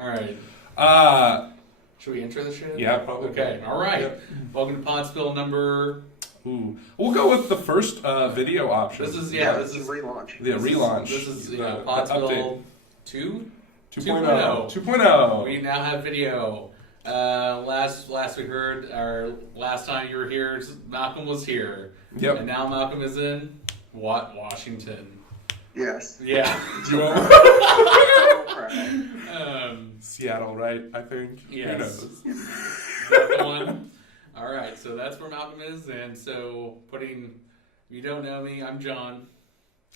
All right. Should we intro the shit? Yeah, probably. Okay. All right. Yep. Welcome to PodSpill number. Ooh. We'll go with the first video option. This is This is relaunch. The relaunch. This is the PodSpill 2? 2.0. 2.0. We now have video. Last we heard, or last time you were here, Malcolm was here. Yep. And now Malcolm is in Washington. Yes. Yeah. Do you want Oh, Seattle, right? I think. Yes. Who knows? Is that the one? All right, so that's where Malcolm is, and so if you don't know me, I'm John,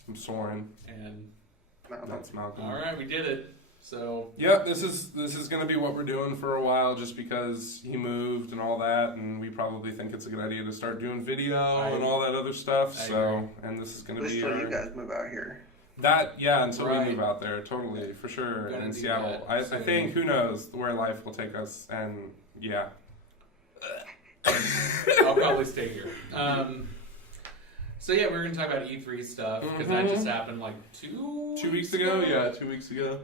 I'm Soren. and That's Malcolm. all right, we did it. So Yeah, this is going to be what we're doing for a while, just because he moved and all that, and we probably think it's a good idea to start doing video and all that other stuff. And this is going to be until you guys move out here. until Right. we move out there, totally, for sure, Gotta in do Seattle. that. I think, who knows where life will take us, and yeah. I'll probably stay here. So yeah, we're gonna talk about E3 stuff because that just happened like 2 weeks ago. Yeah, 2 weeks ago.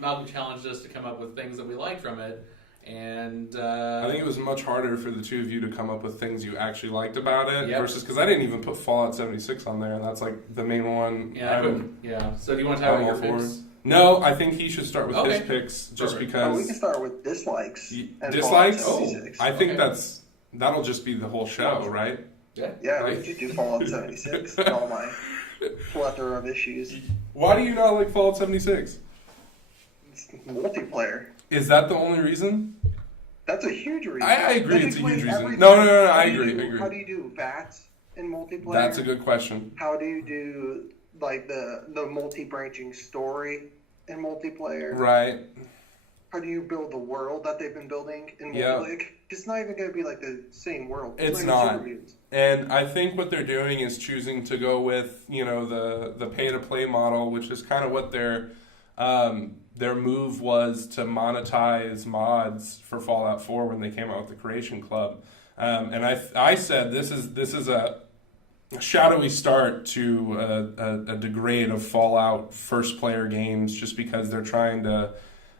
Malcolm challenged us to come up with things that we liked from it, and I think it was much harder for the two of you to come up with things you actually liked about it Yep. versus, because I didn't even put Fallout 76 on there, and that's like the main one. yeah. So do you want to talk about your picks? No, I think he should start with his Okay. picks just Perfect. because. We can start with dislikes. and Dislikes? Fallout 76. I think Okay. that'll just be the whole show, right? Yeah. Yeah, we like- could do Fallout 76 and all my plethora of issues. Why do you not like Fallout 76? It's multiplayer. Is that the only reason? That's a huge reason. I agree That it's a huge explains reason. everything. No, How I do you agree, do- I agree. How do you do VATS in multiplayer? That's a good question. How do you do like the multi-branching story in multiplayer? Right. How do you build the world that they've been building in Yeah. multiplayer? It's not even going to be like the same world. It's even not. super mutants. And I think what they're doing is choosing to go with, the pay-to-play model, which is kind of what their move was to monetize mods for Fallout 4 when they came out with the Creation Club. And I said this is a shadowy start to a degrade of Fallout first-player games, just because they're trying to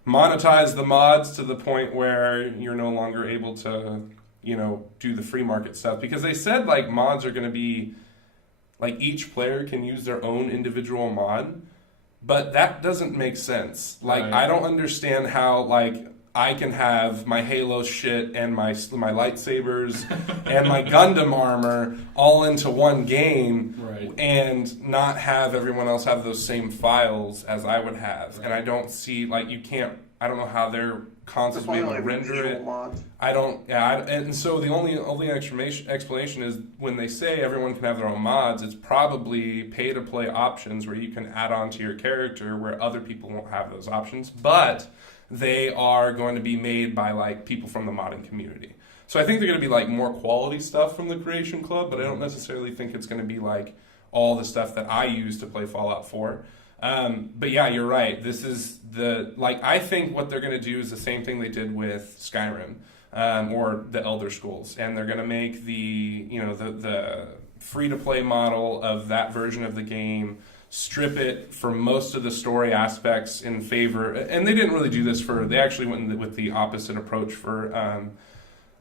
monetize the mods to the point where you're no longer able to do the free market stuff, because they said like mods are going to be like each player can use their own individual mod, but that doesn't make sense. Like, Right. I don't understand how like I can have my Halo shit and my lightsabers and my Gundam armor all into one game, Right. and not have everyone else have those same files as I would have. Right. And I don't see, like, you can't, I don't know how their consoles will be able to render visual it. mods. I don't, and so the only explanation is when they say everyone can have their own mods, it's probably pay-to-play options where you can add on to your character where other people won't have those options, but they are going to be made by like people from the modding community. So I think they're going to be like more quality stuff from the Creation Club, but I don't necessarily think it's going to be like all the stuff that I use to play Fallout 4. But yeah, you're right. This is I think what they're going to do is the same thing they did with Skyrim, or the Elder Scrolls, and they're going to make the free-to-play model of that version of the game, strip it for most of the story aspects in favor, and they didn't really do this they actually went with the opposite approach for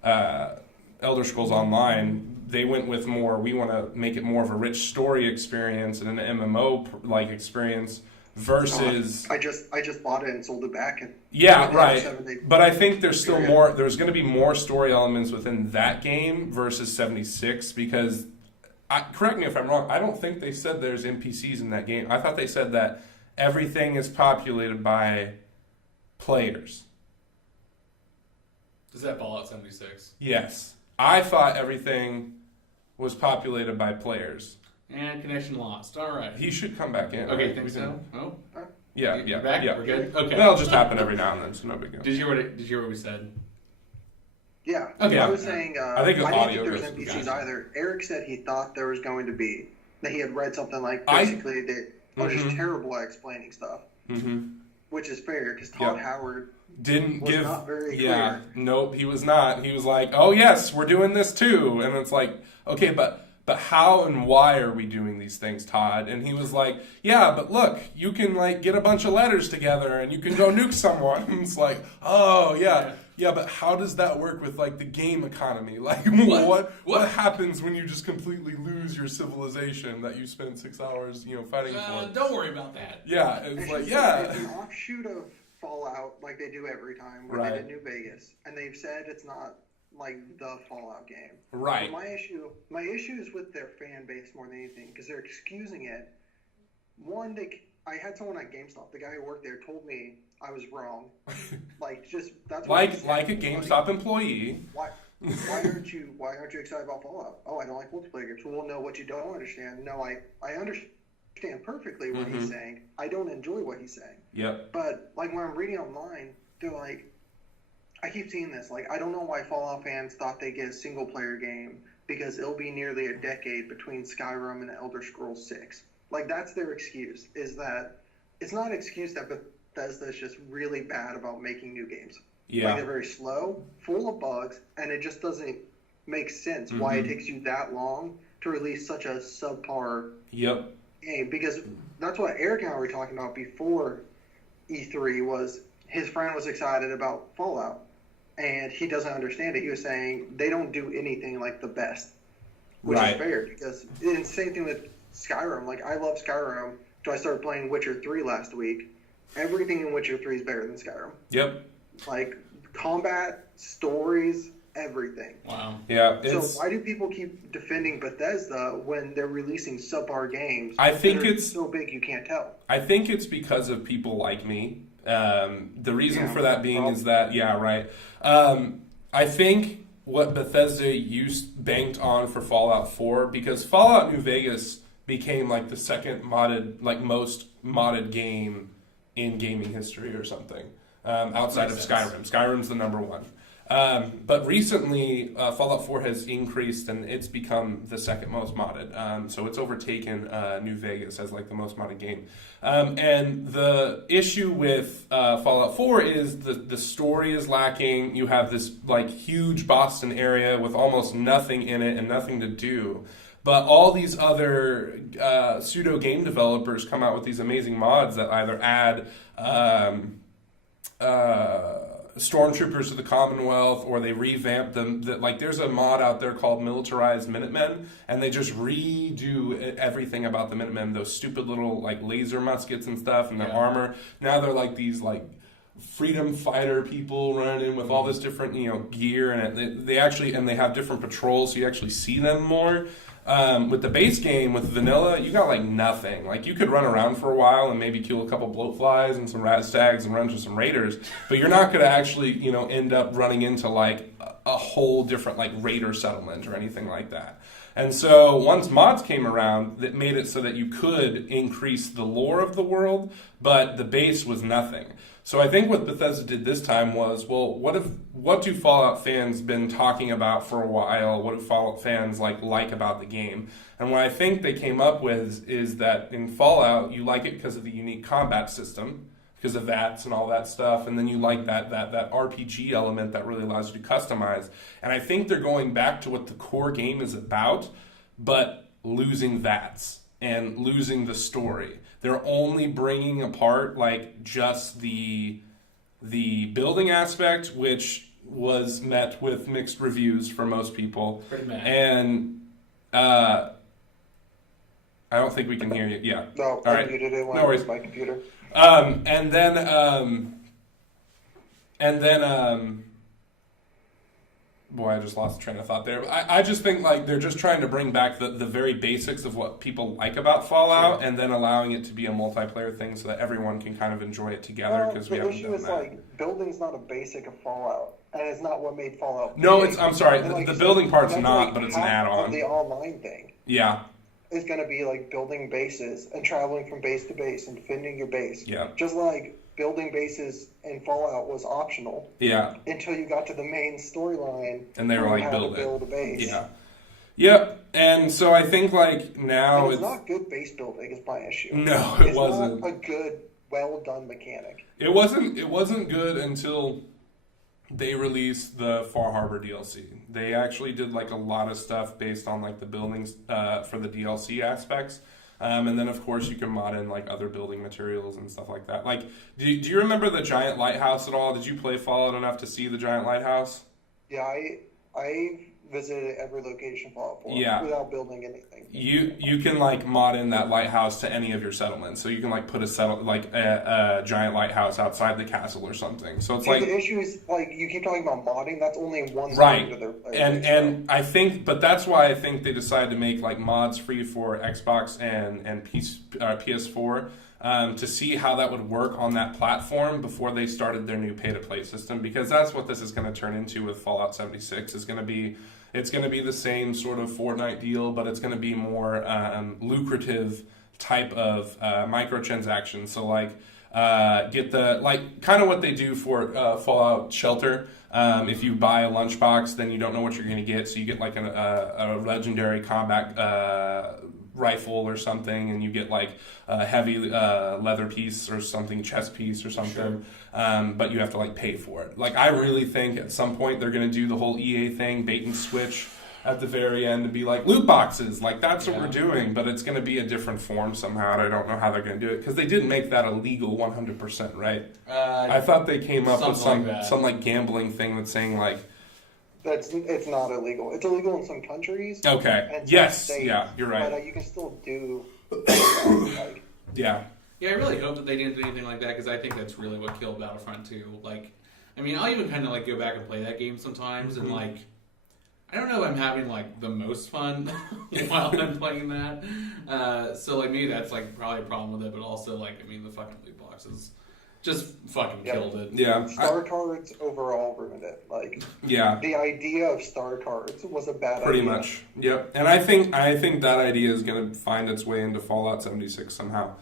Elder Scrolls Online. They went with we want to make it more of a rich story experience and an MMO like experience versus. I just bought it and sold it back. And Yeah, within right. 7 days. But I think there's still Yeah. more. There's going to be more story elements within that game versus 76, because. Correct me if I'm wrong. I don't think they said there's NPCs in that game. I thought they said that everything is populated by players. Is that Fallout 76? Yes. I thought everything was populated by players. And connection lost. All right. He should come back in. Okay, right? think We so? can- Oh, Yeah, you're back? yeah. We're good? Okay. That'll just happen every now and then, so no big deal. Did you hear what we said? Yeah. Okay. I was saying, I think the I audio didn't think there was goes- NPCs gotcha. either. Eric said he thought there was going to be, that he had read something like I- basically that I was just Mhm. terrible at explaining stuff, Mm-hmm. which is fair because Todd Yeah. Howard Didn't was give. not very Yeah. clear. Nope, he was not. He was like, "Oh yes, we're doing this too," and it's like, okay, but but how and why are we doing these things, Todd? And he was like, yeah, but look, you can like get a bunch of letters together and you can go nuke someone. And it's like, oh yeah. Yeah, but how does that work with like the game economy? Like what happens when you just completely lose your civilization that you spent 6 hours, fighting for? Don't worry about that. Yeah, it's like, It's an offshoot of Fallout, like they do every time, where they did New Vegas, and they've said it's not like the Fallout game. Right. But my issue is with their fan base more than anything, because they're excusing it. One, I had someone at GameStop, the guy who worked there, told me I was wrong. That's like a GameStop employee. Why aren't you excited about Fallout? Oh, I don't like multiplayer games. Well, no, what you don't understand. No, I understand perfectly what he's saying. I don't enjoy what he's saying. Yep. But like when I'm reading online, they're like, I keep seeing this. Like, I don't know why Fallout fans thought they'd get a single player game because it'll be nearly a decade between Skyrim and Elder Scrolls 6. Like, that's their excuse. Is that it's not an excuse that Bethesda's just really bad about making new games. Yeah. Like, they're very slow, full of bugs, and it just doesn't make sense why it takes you that long to release such a subpar game. Because that's what Eric and I were talking about before E3 was his friend was excited about Fallout, and he doesn't understand it. He was saying they don't do anything like the best, which is fair, because it's the same thing with Skyrim. Like, I love Skyrim, so I started playing Witcher 3 last week. Everything in Witcher 3 is better than Skyrim. Yep. Like, combat, stories, everything. Wow. Yeah. So why do people keep defending Bethesda when they're releasing subpar games? I think that are it's so big you can't tell. I think it's because of people like me. The reason for that being is that I think what Bethesda banked on for Fallout 4, because Fallout New Vegas became like the second most modded game in gaming history or something, outside of Skyrim. Skyrim's the number one. But recently, Fallout 4 has increased and it's become the second most modded. So it's overtaken New Vegas as like the most modded game. And the issue with Fallout 4 is the story is lacking. You have this like huge Boston area with almost nothing in it and nothing to do. But all these other pseudo game developers come out with these amazing mods that either add stormtroopers to the Commonwealth, or they revamp them. Like, there's a mod out there called Militarized Minutemen, and they just redo everything about the Minutemen. Those stupid little like laser muskets and stuff, and their armor. Now they're like these like freedom fighter people running in with all this different gear, and they actually have different patrols, so you actually see them more. With the base game, with vanilla, you got like nothing. Like, you could run around for a while and maybe kill a couple bloatflies and some radstags and run to some raiders, but you're not going to actually, end up running into like a whole different like raider settlement or anything like that. And so once mods came around, that made it so that you could increase the lore of the world, but the base was nothing. So I think what Bethesda did this time was, well, what do Fallout fans been talking about for a while? What do Fallout fans like about the game? And what I think they came up with is that in Fallout, you like it because of the unique combat system, because of VATS and all that stuff, and then you like that RPG element that really allows you to customize. And I think they're going back to what the core game is about, but losing VATS and losing the story. They're only bringing apart like just the building aspect, which was met with mixed reviews for most people. Pretty mad. And I don't think we can hear you. Yeah. No, all right. muted it when No I worries. was my computer. And then boy, I just lost the train of thought there. I just think like they're just trying to bring back the very basics of what people like about Fallout, and then allowing it to be a multiplayer thing so that everyone can kind of enjoy it together, because we haven't done that. The issue is like building's not a basic of Fallout, and it's not what made Fallout. No, big. I'm sorry. And, The building part's that's not, like but it's an half add-on. of the online thing Yeah. is going to be like building bases and traveling from base to base and defending your base. Yeah. Just like building bases in Fallout was optional. Yeah. Until you got to the main storyline, And they were where like, you had build to build a base. Yeah. Yep. And so I think like now And it's not good base building is my issue. No, it it's wasn't. Not a good, well done mechanic. It wasn't good until they released the Far Harbor DLC. They actually did like a lot of stuff based on like the buildings for the DLC aspects. And then, of course, you can mod in like other building materials and stuff like that. Like, do you remember the giant lighthouse at all? Did you play Fallout enough to see the giant lighthouse? Yeah, I visited every location Fallout 4 without building anything. You can like mod in that lighthouse to any of your settlements. So you can like put a giant lighthouse outside the castle or something. So it's the issue is like you keep talking about modding. That's only one right. To their and I think, but that's why I think they decided to make like mods free for Xbox and PS4 to see how that would work on that platform before they started their new pay to play system, because that's what this is going to turn into with Fallout 76. It's going to be the same sort of Fortnite deal, but it's going to be more lucrative type of microtransactions. So like get the like kind of what they do for Fallout Shelter. If you buy a lunchbox, then you don't know what you're going to get, so you get like a legendary combat rifle or something, and you get like a heavy leather piece or something, chest piece or something. Sure. But you have to like pay for it. Like I really think at some point they're going to do the whole EA thing, bait and switch at the very end and be like loot boxes. Like that's what we're doing, but it's going to be a different form somehow. And I don't know how they're going to do it because they didn't make that illegal 100%, right? I thought they came up with some like gambling thing that's saying like. It's not illegal. It's illegal in some countries. Okay. And yes. States, yeah. You're right. But you can still do. Yeah. Yeah, I really hope that they didn't do anything like that because I think that's really what killed Battlefront 2. Like, I mean, I'll even kind of like go back and play that game sometimes, and like, I don't know if I'm having like the most fun while I'm playing that. So like maybe that's like probably a problem with it, but also like I mean the fucking loot boxes just fucking killed it. Yeah. Star cards overall ruined it. Like the idea of star cards was a bad pretty idea. Pretty much. Yep. And I think that idea is going to find its way into Fallout 76 somehow.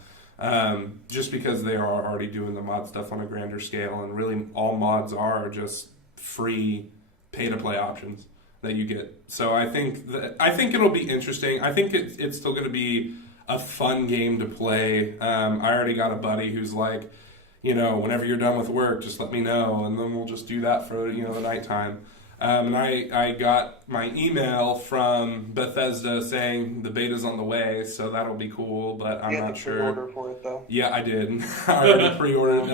Just because they are already doing the mod stuff on a grander scale, and really all mods are just free pay to play options that you get. So I think it'll be interesting. I think it's still going to be a fun game to play. I already got a buddy who's like, you know, whenever you're done with work, just let me know, and then we'll just do that for, you know, the nighttime. And I got my email from Bethesda saying the beta's on the way, so that'll be cool, but I'm not sure. You had to pre-order for it, though. Yeah, I did. I already pre-ordered.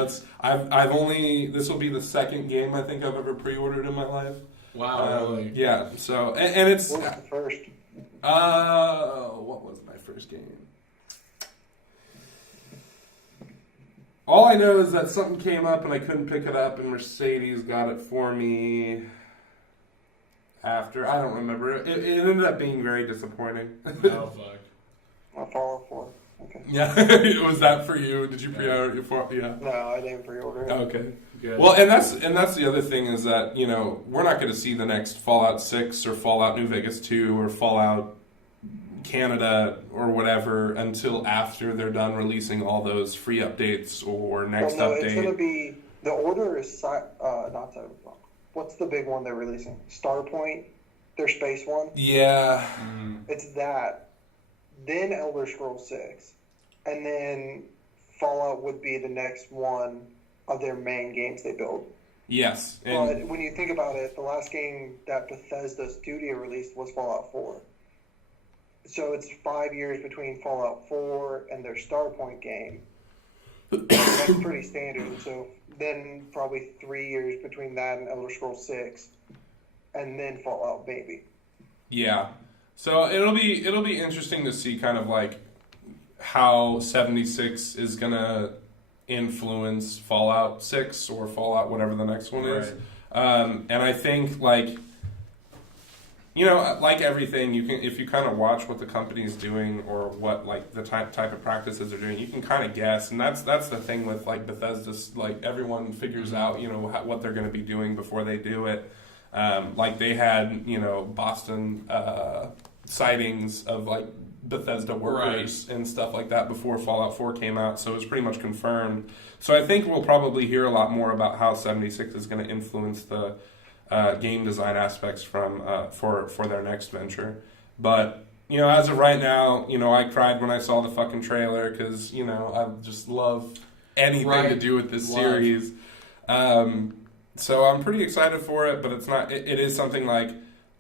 This will be the second game I think I've ever pre-ordered in my life. Wow, really? Yeah, so, and it's... What was the first? What was my first game? All I know is that something came up and I couldn't pick it up, and Mercedes got it for me after. I don't remember. It ended up being very disappointing. Oh, fuck. My Fallout 4. Okay. Yeah, was that for you? Did you pre-order it for? Yeah. No, I didn't pre-order it. Okay. Good. Well, and that's the other thing is that, you know, we're not going to see the next Fallout 6 or Fallout New Vegas 2 or Fallout Canada or whatever until after they're done releasing all those free updates or next update. It's going to be the order is not Cyberpunk. What's the big one they're releasing? Starpoint, their space one. Yeah, it's that. Then Elder Scrolls 6, and then Fallout would be the next one of their main games they build. Yes, but when you think about it, the last game that Bethesda Studio released was Fallout 4. So it's 5 years between Fallout 4 and their Starpoint game. That's pretty standard. So then probably 3 years between that and Elder Scrolls 6, and then Fallout, maybe. Yeah. So it'll be interesting to see kind of like how 76 is gonna influence Fallout 6 or Fallout whatever the next one is. And I think like, you know, like everything, you can, if you kind of watch what the company is doing or what like the type of practices they're doing, you can kind of guess. And that's the thing with like Bethesda, like everyone figures out, you know, what they're going to be doing before they do it. Like they had, you know, Boston sightings of like Bethesda workers and stuff like that before Fallout 4 came out, so it was pretty much confirmed. So I think we'll probably hear a lot more about how 76 is going to influence the game design aspects from for their next venture. But you know, as of right now, you know, I cried when I saw the fucking trailer because you know I just love anything to do with this series. So I'm pretty excited for it, but it's not. It is something like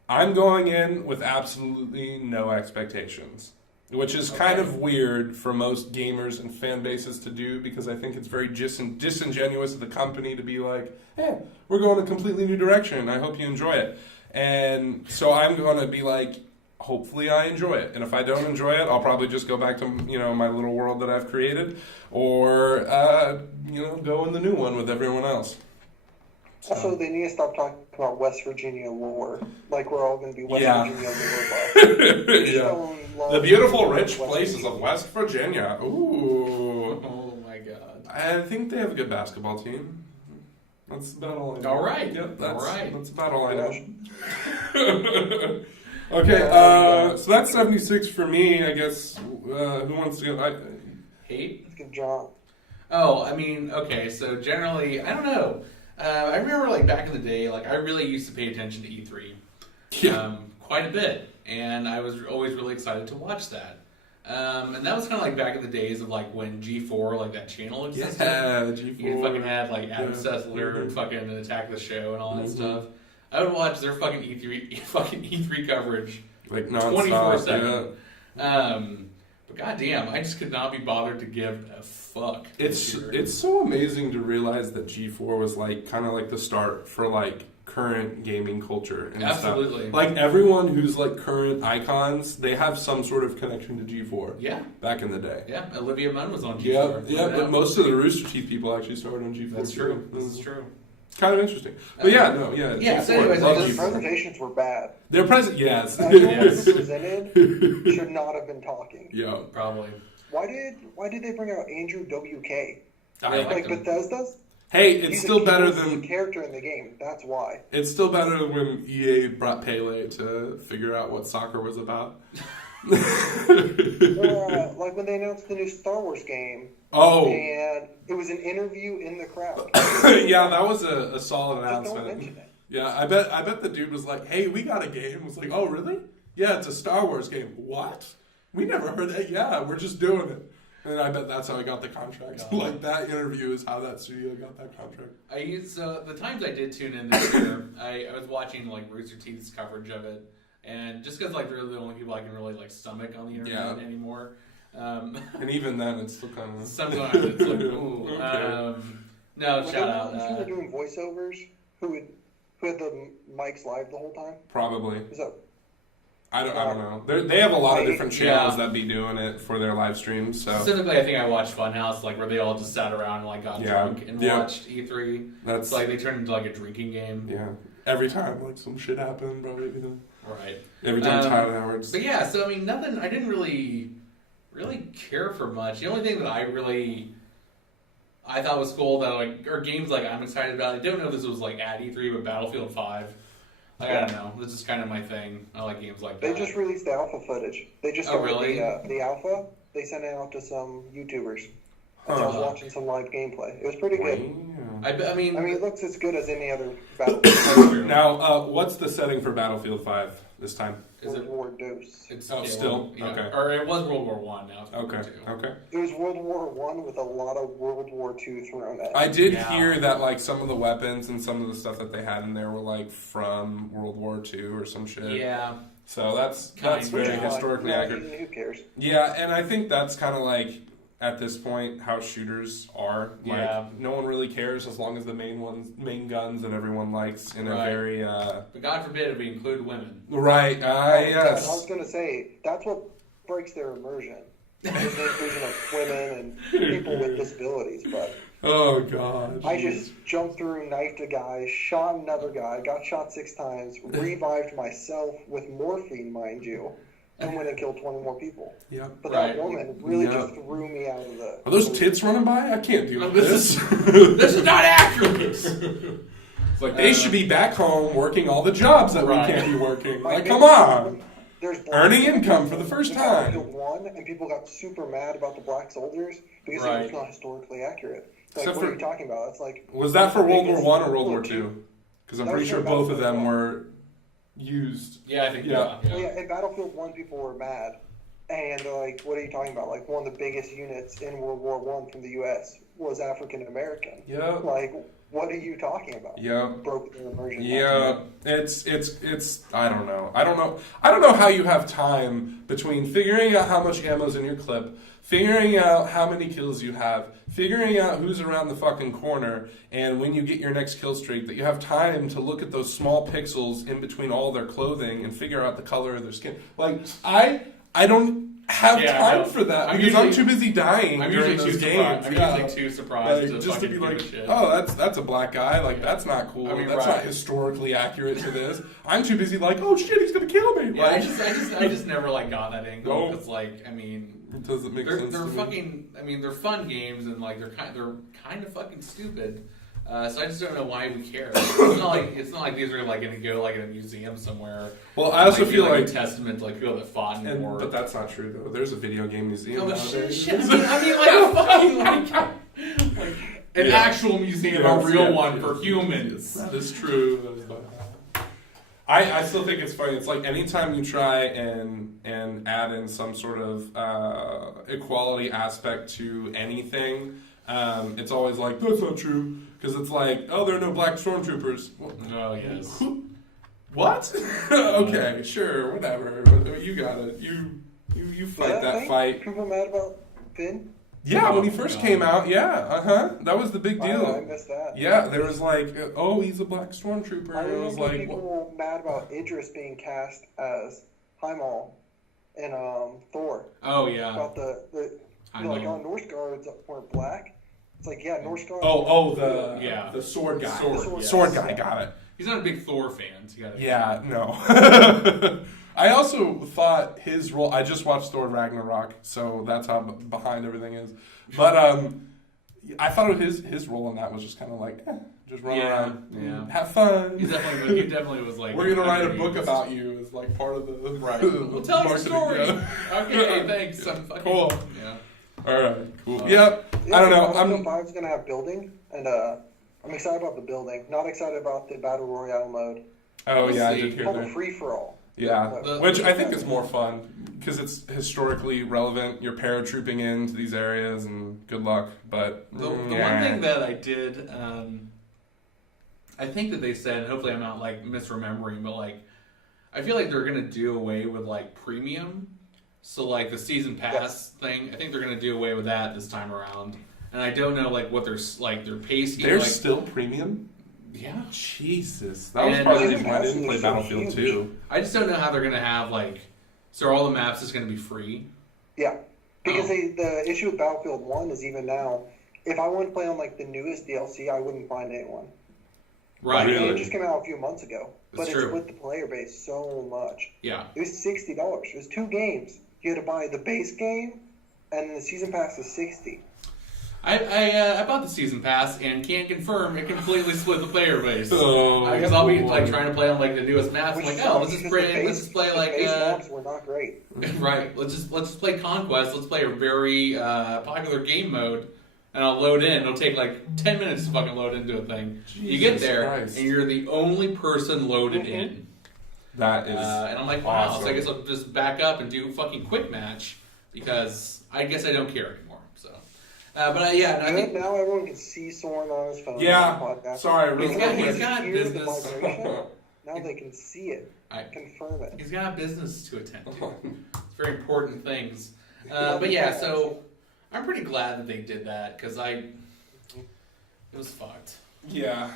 I'm going in with absolutely no expectations, which is kind of weird for most gamers and fan bases to do because I think it's very disingenuous of the company to be like, "Hey, we're going a completely new direction. I hope you enjoy it." And so I'm going to be like, hopefully I enjoy it. And if I don't enjoy it, I'll probably just go back to, my little world that I've created or, go in the new one with everyone else. So. Also, they need to stop talking about West Virginia lore. Like we're all going to be West Virginia lore buffs. The beautiful, rich places of West Virginia. Ooh. Oh, my God. I think they have a good basketball team. That's about all I know. All right. Yep, All right. That's about all I know. Okay, so that's 76 for me, I guess. Who wants to go? Hate? Let's give John. Oh, I mean, okay, so generally, I don't know. I remember, back in the day, I really used to pay attention to E3 quite a bit, and I was always really excited to watch that. And that was kind of back in the days of when G4, that channel existed. Yeah, G4. You fucking had Adam Sessler and fucking Attack the Show and all that stuff. I would watch their fucking E3 coverage nonstop. 24/7. But goddamn, I just could not be bothered to give a fuck. It's so amazing to realize that G4 was kind of the start for current gaming culture and Absolutely. stuff. Everyone who's current icons, they have some sort of connection to G4. Yeah. Back in the day. Yeah, Olivia Munn was on G4. Yeah, but most of the Rooster Teeth people actually started on G4. That's true. This is true. It's kind of interesting. But G4. So anyways, the presentations were bad. Their yes. Everyone who presented should not have been talking. Yeah. Probably. Why did they bring out Andrew WK? Like Bethesda's? Hey, it's still better than character in the game. That's why. It's still better than when EA brought Pele to figure out what soccer was about. Or, when they announced the new Star Wars game. Oh. And it was an interview in the crowd. Yeah, that was a solid announcement. Don't mention it. Yeah, I bet the dude was like, "Hey, we got a game." I was like, "Oh, really? Yeah, it's a Star Wars game." What? We never heard that. Yeah, we're just doing it. And I bet that's how I got the contract. That interview is how that studio got that contract. The times I did tune in this year, I was watching Rooster Teeth's coverage of it, and just because they're the only people I can really stomach on the internet anymore. And even then, it's still kind of sometimes it's ooh. Okay. No, shout out. Who were doing voiceovers? Who had the mics live the whole time? Probably. Is that? I don't know. They have a lot of different channels that be doing it for their live streams. So specifically, I think I watched Funhouse, where they all just sat around and got drunk and watched E3. That's they turned into a drinking game. Yeah. Every time some shit happened, probably. Right. Every time Tyler Howard's. But yeah, so I mean, nothing. I didn't really care for much. The only thing that I thought was cool that or games I'm excited about. I don't know if this was at E3, but Battlefield 5. I don't know. This is kind of my thing. I like games like that. They just released the alpha footage. They just started the alpha. They sent it out to some YouTubers. And I was watching some live gameplay. It was pretty good. Yeah. I mean, it looks as good as any other Battlefield. Now, what's the setting for Battlefield 5 this time? Is it World War II? Still? Yeah. Okay. Or it was World War I. Now it's World War II. Okay. It was World War I with a lot of World War II thrown at it. I did hear that some of the weapons and some of the stuff that they had in there were from World War II or some shit. Yeah. So that's very historically accurate. Who cares? Yeah, and I think that's kind of at this point how shooters are. No one really cares as long as the main guns that everyone likes in a very But God forbid if we include women. Right. Yes. I was gonna say that's what breaks their immersion. Is the inclusion of women and people with disabilities, but oh god. I just jumped through, knifed a guy, shot another guy, got shot 6 times, revived myself with morphine, mind you. And went and killed 20 more people. Yeah. But that woman really just threw me out of the... Are those tits running by? I can't deal with this. This is not accurate! It's they should be back home working all the jobs that we can't be working. Come on! Earning income for the first time. One, and people got super mad about the black soldiers because it was not historically accurate. What are you talking about? It's was that for World War I or World War II? Because I'm pretty sure both of them were... used. Yeah, I think in Battlefield 1 people were mad and they're what are you talking about? One of the biggest units in World War I from the US was African American. Yeah. Like, what are you talking about? Yeah. Broke the immersion. Yeah. It's I don't know. I don't know how you have time between figuring out how much ammo's in your clip, figuring out how many kills you have, figuring out who's around the fucking corner, and when you get your next kill streak, that you have time to look at those small pixels in between all their clothing and figure out the color of their skin. Like, I don't have time for that because I'm too busy dying during those games. I'm usually too surprised just to be like, shit. oh, that's a black guy. Like, that's not cool. That's not historically accurate to this. I'm too busy like, oh shit, he's gonna kill me. Yeah, like, I just never like got that angle because like, I mean, it doesn't make sense. They're fucking. I mean, they're fun games and like they're kind of fucking stupid. So I just don't know why we care. It's not like these are like going to go like in a museum somewhere. Well, I also feel like a testament to like people that fought in war. But that's not true though. There's a video game museum nowadays. Shit. I mean, like a fucking like an actual museum, a real one for humans. That is true. I still think it's funny. It's like anytime you try and add in some sort of equality aspect to anything, it's always like, that's not true. Because it's like, oh, there are no black stormtroopers. Oh, yes. What? Okay, sure, whatever. You got it. You fight that fight. People mad about Finn? Yeah, when he first came out, that was the big deal. I missed that. Yeah, there was like, oh, he's a black stormtrooper. I remember was like, people mad about Idris being cast as Heimdall in Thor. Oh yeah. About the like, oh, Norse guards weren't black. It's like, yeah, Norse guards. The sword guy. Sword guy, got it. He's not a big Thor fan. So no. I also thought his role. I just watched Thor Ragnarok, so that's how behind everything is. But I thought his role in that was just kind of like, just run around, have fun. He definitely was like, we're gonna write a book about you as like part of the We'll tell your story. Okay, thanks. I'm fucking cool. Yeah. All right, cool. Yep. I don't know. I'm 5 is gonna have building, and I'm excited about the building. Not excited about the battle royale mode. Oh yeah, I did hear called that. Free for all. Yeah, which I think is more fun because it's historically relevant. You're paratrooping into these areas, and good luck. But the one thing that I did, I think that they said, and hopefully I'm not like misremembering, but like I feel like they're gonna do away with like premium. So like the season pass thing, I think they're gonna do away with that this time around. And I don't know like what their pay scheme. They're like, still premium. Yeah. Jesus, that was part of the reason why I didn't play Battlefield 2. I just don't know how they're gonna have like. So all the maps is gonna be free. Yeah, because the issue with Battlefield 1 is even now, if I wanted to play on like the newest DLC, I wouldn't find anyone. Right. Really? It just came out a few months ago, but true. It's with the player base so much. Yeah. It was $60. It was 2 games. You had to buy the base game, and then the season pass is $60. I bought the season pass and can't confirm it completely split the player base. Because I'll be like trying to play on like the newest maps. I'm like, let's just play like base maps were not great. Right. Let's just play Conquest. Let's play a very popular game mode, and I'll load in. It'll take like 10 minutes to fucking load into a thing. You get there, and you're the only person loaded in. That is, and I'm like, wow. Awesome. So I guess I'll just back up and do fucking quick match because I guess I don't care anymore. So. But I think now everyone can see Soren on his phone. Yeah, sorry, he's got business. Now they can see it, confirm it. He's got business to attend to. It's very important things. But yeah, so I'm pretty glad that they did that because it was fucked. Yeah,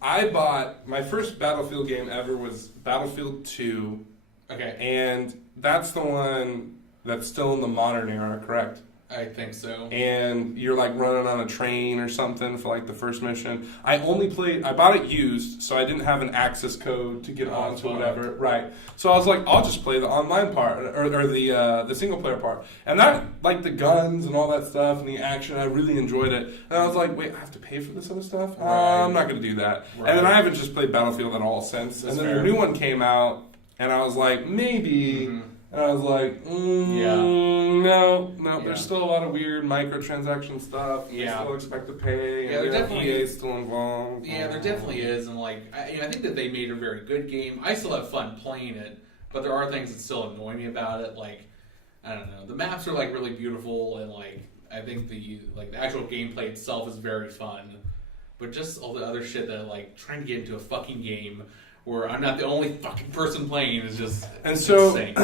I bought my first Battlefield game ever was Battlefield 2. Okay, and that's the one that's still in the modern era, correct? I think so. And you're like running on a train or something for like the first mission. I bought it used, so I didn't have an access code to get onto whatever. Right. So I was like, I'll just play the online part or the single player part. And that, like the guns and all that stuff and the action, I really enjoyed it. And I was like, wait, I have to pay for this other stuff? Right. I'm not going to do that. Right. And then I haven't just played Battlefield at all since. That's and then fair. the new one came out, and I was like, maybe... Mm-hmm. And I was like, no, there's still a lot of weird microtransaction stuff. They still expect to pay. Yeah, there definitely is still involved. Yeah, there definitely is, and like, I think that they made a very good game. I still have fun playing it, but there are things that still annoy me about it. Like, I don't know, the maps are like really beautiful, and like, I think the actual gameplay itself is very fun, but just all the other shit that like trying to get into a fucking game where I'm not the only fucking person playing is just insane.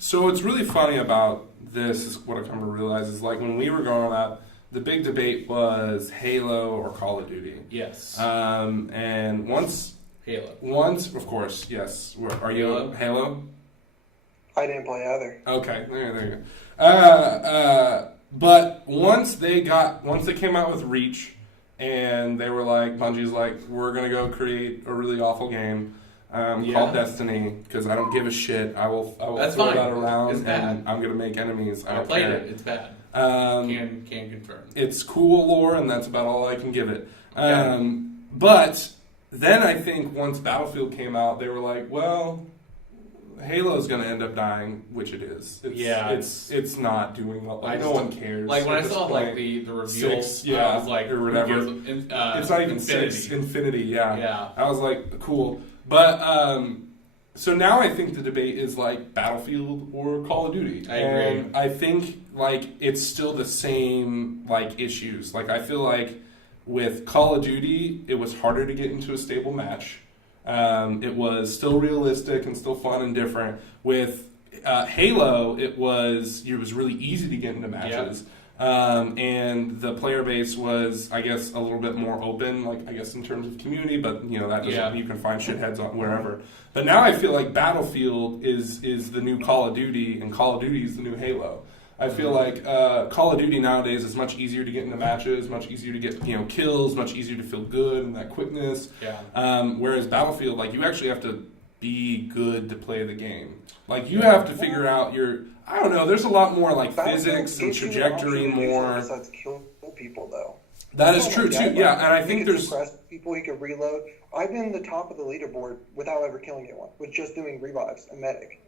So what's really funny about this is what I come to realize is like when we were growing up, the big debate was Halo or Call of Duty. Yes. And once, of course, yes. Are you Halo? I didn't play either. Okay, there you go. But once they came out with Reach, and they were like, Bungie's like, we're gonna go create a really awful game called Destiny because I don't give a shit. I will throw that around and I'm gonna make enemies. I played it. It's bad. Can confirm. It's cool lore, and that's about all I can give it. Okay. But then I think once Battlefield came out, they were like, well, Halo's going to end up dying, which it is. It's not doing well. Like, no one cares. Like when I saw like the reveal, 6, I was like, or whatever. It's not even Infinity. 6. Infinity, yeah. I was like, cool. But so now I think the debate is like Battlefield or Call of Duty. I agree. And I think like it's still the same like issues. Like I feel like with Call of Duty, it was harder to get into a stable match. It was still realistic and still fun and different. With Halo, it was really easy to get into matches. And the player base was, I guess, a little bit more open, like I guess in terms of community, but you know that doesn't you can find shitheads on wherever. But now I feel like Battlefield is the new Call of Duty, and Call of Duty is the new Halo. I feel like Call of Duty nowadays is much easier to get into matches, much easier to get kills, much easier to feel good and that quickness. Whereas Battlefield, like you actually have to be good to play the game. Like you have to figure out I don't know. There's a lot more like physics and trajectory more. Besides kill people though. That is true too. Yeah, and I think there's people you can reload. I've been the top of the leaderboard without ever killing anyone, with just doing revives and medic.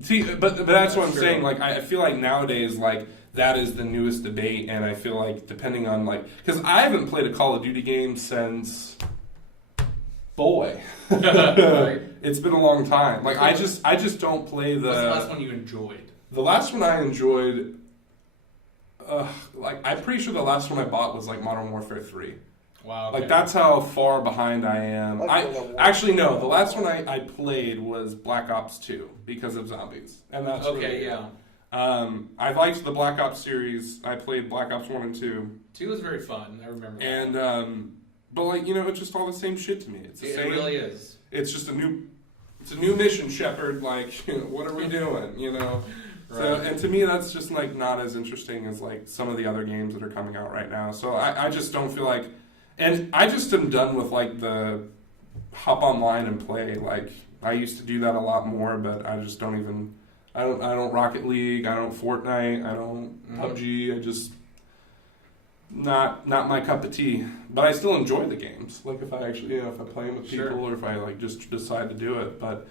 See, but that's what I'm saying. Like, I feel like nowadays, like that is the newest debate, and I feel like depending on like, because I haven't played a Call of Duty game since, right. It's been a long time. Like, I just don't play the. What's the last one you enjoyed? The last one I enjoyed, like I'm pretty sure the last one I bought was like Modern Warfare 3. Wow. Okay. Like that's how far behind I am. Actually no. The last one I played was Black Ops 2 because of zombies, and that's okay. Really I liked the Black Ops series. I played Black Ops 1 and 2. 2 was very fun. I remember. And but like it's just all the same shit to me. It's the same. It really is. It's just a new mission, Shepard. Like what are we doing? Right. So, and to me, that's just like not as interesting as like some of the other games that are coming out right now. So I just don't feel like. And I just am done with like the hop online and play. Like I used to do that a lot more, but I just don't even. I don't Rocket League. I don't Fortnite. I don't PUBG. I just not my cup of tea. But I still enjoy the games. Like if I actually if I play them with people or if I like just decide to do it. But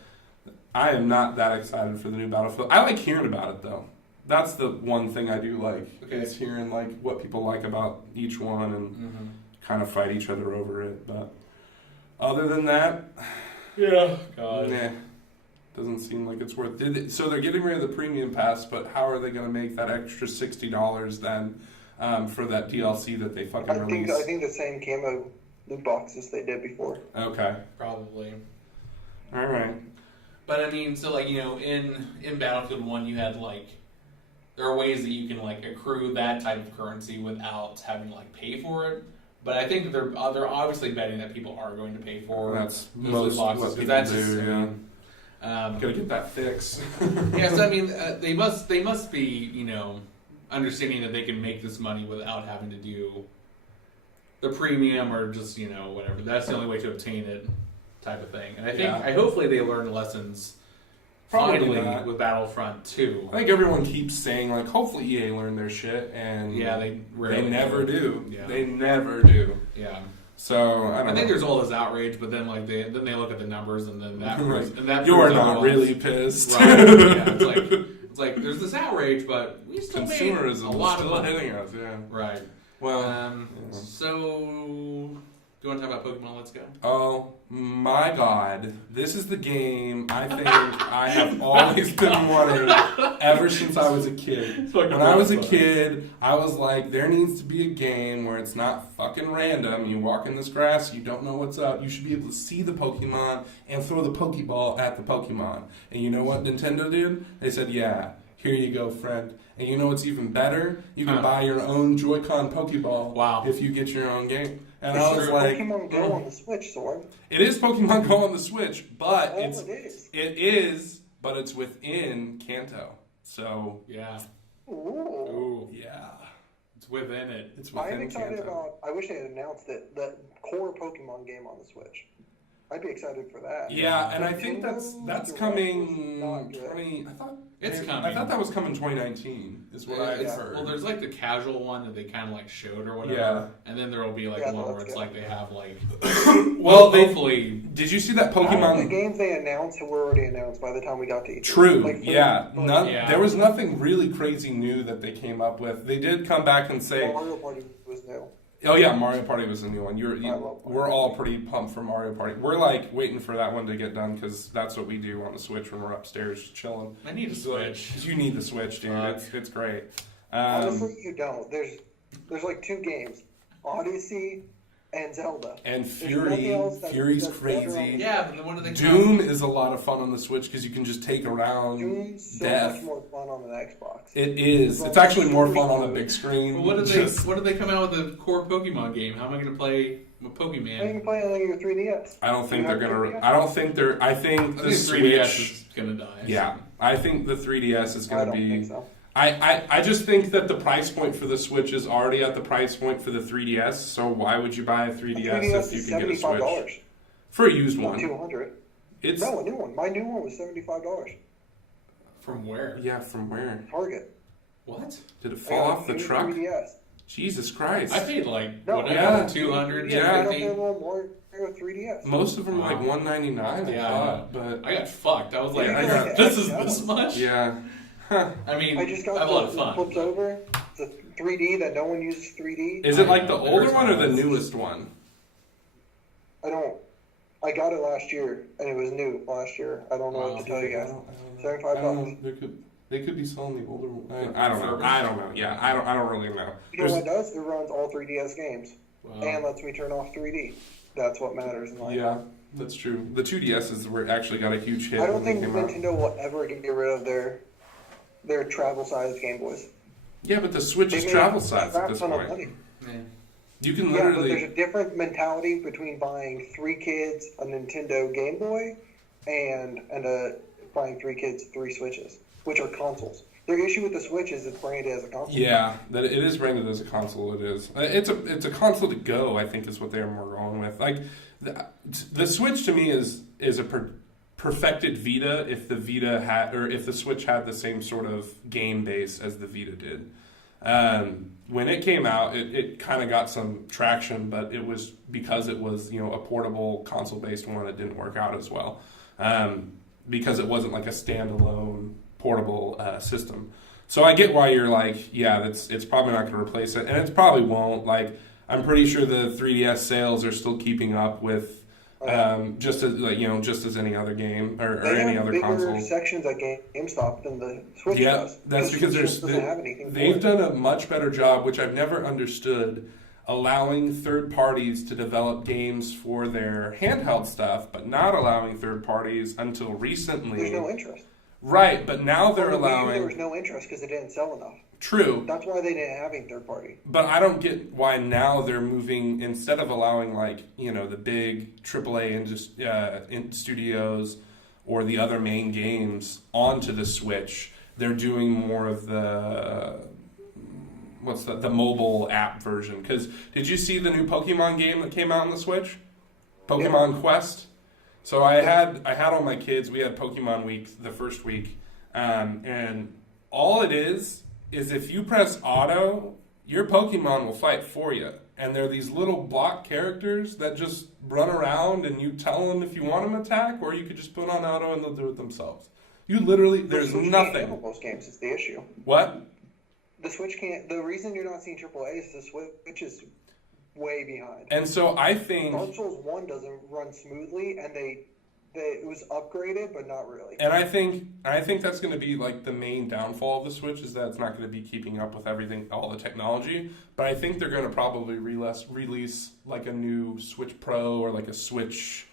I am not that excited for the new Battlefield. I like hearing about it though. That's the one thing I do like. Is hearing like what people like about each one and. Kind of fight each other over it, but other than that, doesn't seem like it's worth it. So they're getting rid of the premium pass, but how are they going to make that extra $60 then for that DLC that they fucking released? I think the same camo loot boxes they did before. Okay, probably. All right, but I mean, so like in Battlefield 1, you had like there are ways that you can like accrue that type of currency without having to like pay for it. But I think they're obviously betting that people are going to pay for that's most boxes because that's do. Gotta get that fixed. Yes, I mean they must be understanding that they can make this money without having to do the premium or just whatever. That's the only way to obtain it, type of thing. And I think hopefully they learn lessons. Finally, with Battlefront 2. I think everyone keeps saying, like, hopefully EA learned their shit, and they never do. Yeah. They never do. Yeah. So, I think there's all this outrage, but then, like, they look at the numbers, and then that you're not really pissed. Right. Yeah, it's like, there's this outrage, but we still made a lot of money. Hitting us, yeah. Right. Well, so, you want to talk about Pokemon Let's Go? Oh my God. This is the game I think I have always been wanting ever since I was a kid. When I was a kid, I was like, there needs to be a game where it's not fucking random. You walk in this grass, you don't know what's up. You should be able to see the Pokemon and throw the Pokeball at the Pokemon. And you know what Nintendo did? They said, yeah, here you go, friend. And you know what's even better? You can buy your own Joy-Con Pokeball if you get your own game. And I was like, Pokemon Go on the Switch, Sword. It is Pokemon Go on the Switch, but it is, but it's within Kanto. So yeah, ooh, yeah, it's within it. It's within I'm excited Kanto. about. I wish they had announced it, the core Pokemon game on the Switch. I'd be excited for that. Yeah, and I think that's coming. I thought it's coming. I thought that was coming 2019. Is what I heard. Well, there's like the casual one that they kind of like showed or whatever. Yeah. And then there will be like one where it's like they have like. Well, hopefully. Did you see that Pokemon? The games they announced were already announced by the time we got to E3. True. Like, There was nothing really crazy new that they came up with. They did come back and say Mario Party was new. Oh yeah, Mario Party was a new one. We're all pretty pumped for Mario Party. We're like waiting for that one to get done because that's what we do on the Switch when we're upstairs chilling. I need a Switch. You need the Switch, dude. It's great. Honestly, you don't. There's like two games, Odyssey and Zelda. And Fury's crazy. Yeah, but what do they? Doom is a lot of fun on the Switch because you can just take around Doom's so much more fun on an Xbox. It is. It's actually more fun on a big screen. Well, what did they come out with a core Pokemon game? How am I going to play with Pokemon? You can play it on your 3DS. I don't think they're gonna. I think the 3DS is gonna die. Yeah, I think the 3DS is gonna be. I don't think so. I just think that the price point for the Switch is already at the price point for the 3DS. So why would you buy a 3DS if you can get a Switch for a used one? $200. No, a new one. My new one was $75. From where? Yeah, from where? Target. What? Did it fall off the truck? 3DS. Jesus Christ! I paid like $200. 200. Yeah, more 3DS. Most of them are like $199. Yeah, but I got fucked. I was like, this is this much? Yeah. Huh. I mean, I just got have a lot of fun. Flips over. It's a 3D that no one uses 3D. Is it like the older one or the newest one? I got it last year, and it was new last year. I don't know what to tell you guys. $75. They could be selling the older one. I don't know. Yeah, I don't really know. You know what it does? It runs all 3DS games and lets me turn off 3D. That's what matters in life. Yeah, that's true. The 2DSs were actually got a huge hit. I don't think Nintendo will ever get rid of their travel-sized Game Boys. Yeah, but the Switch is travel-sized at this point. Yeah. You can literally... but there's a different mentality between buying 3 kids a Nintendo Game Boy and buying 3 kids 3 Switches, which are consoles. Their issue with the Switch is it's branded as a console. Yeah, that it is branded as a console. It is. It's a console to go. I think is what they're more going with. Like the Switch to me is a perfected Vita if the Vita had or if the Switch had the same sort of game base as the Vita did. When it came out, it kind of got some traction, but it was because it was a portable console based one. It didn't work out as well because it wasn't like a standalone portable system. So I get why you're like, yeah, it's probably not going to replace it, and it probably won't. Like I'm pretty sure the 3DS sales are still keeping up with just as any other game or any other console. They have bigger sections at GameStop than the Switch does. That's because they've done a much better job, which I've never understood, allowing third parties to develop games for their handheld stuff, but not allowing third parties until recently. There's no interest. Right, but now they're allowing... There was no interest because it didn't sell enough. True. That's why they didn't have a third party. But I don't get why now they're moving, instead of allowing the big AAA studios or the other main games onto the Switch, they're doing more of the mobile app version. Because did you see the new Pokemon game that came out on the Switch? Pokemon Quest? So I had all my kids. We had Pokemon Week the first week, and all it is if you press auto, your Pokemon will fight for you, and they're these little block characters that just run around, and you tell them if you want them to attack, or you could just put on auto and they'll do it themselves. You literally there's the Switch nothing. Can't handle those games is the issue. What? The Switch can't. The reason you're not seeing AAA is the Switch is way behind. And so I think Dark Souls 1 doesn't run smoothly, and it was upgraded, but not really. And I think that's going to be like the main downfall of the Switch is that it's not going to be keeping up with everything, all the technology. But I think they're going to probably release like a new Switch Pro or like a Switch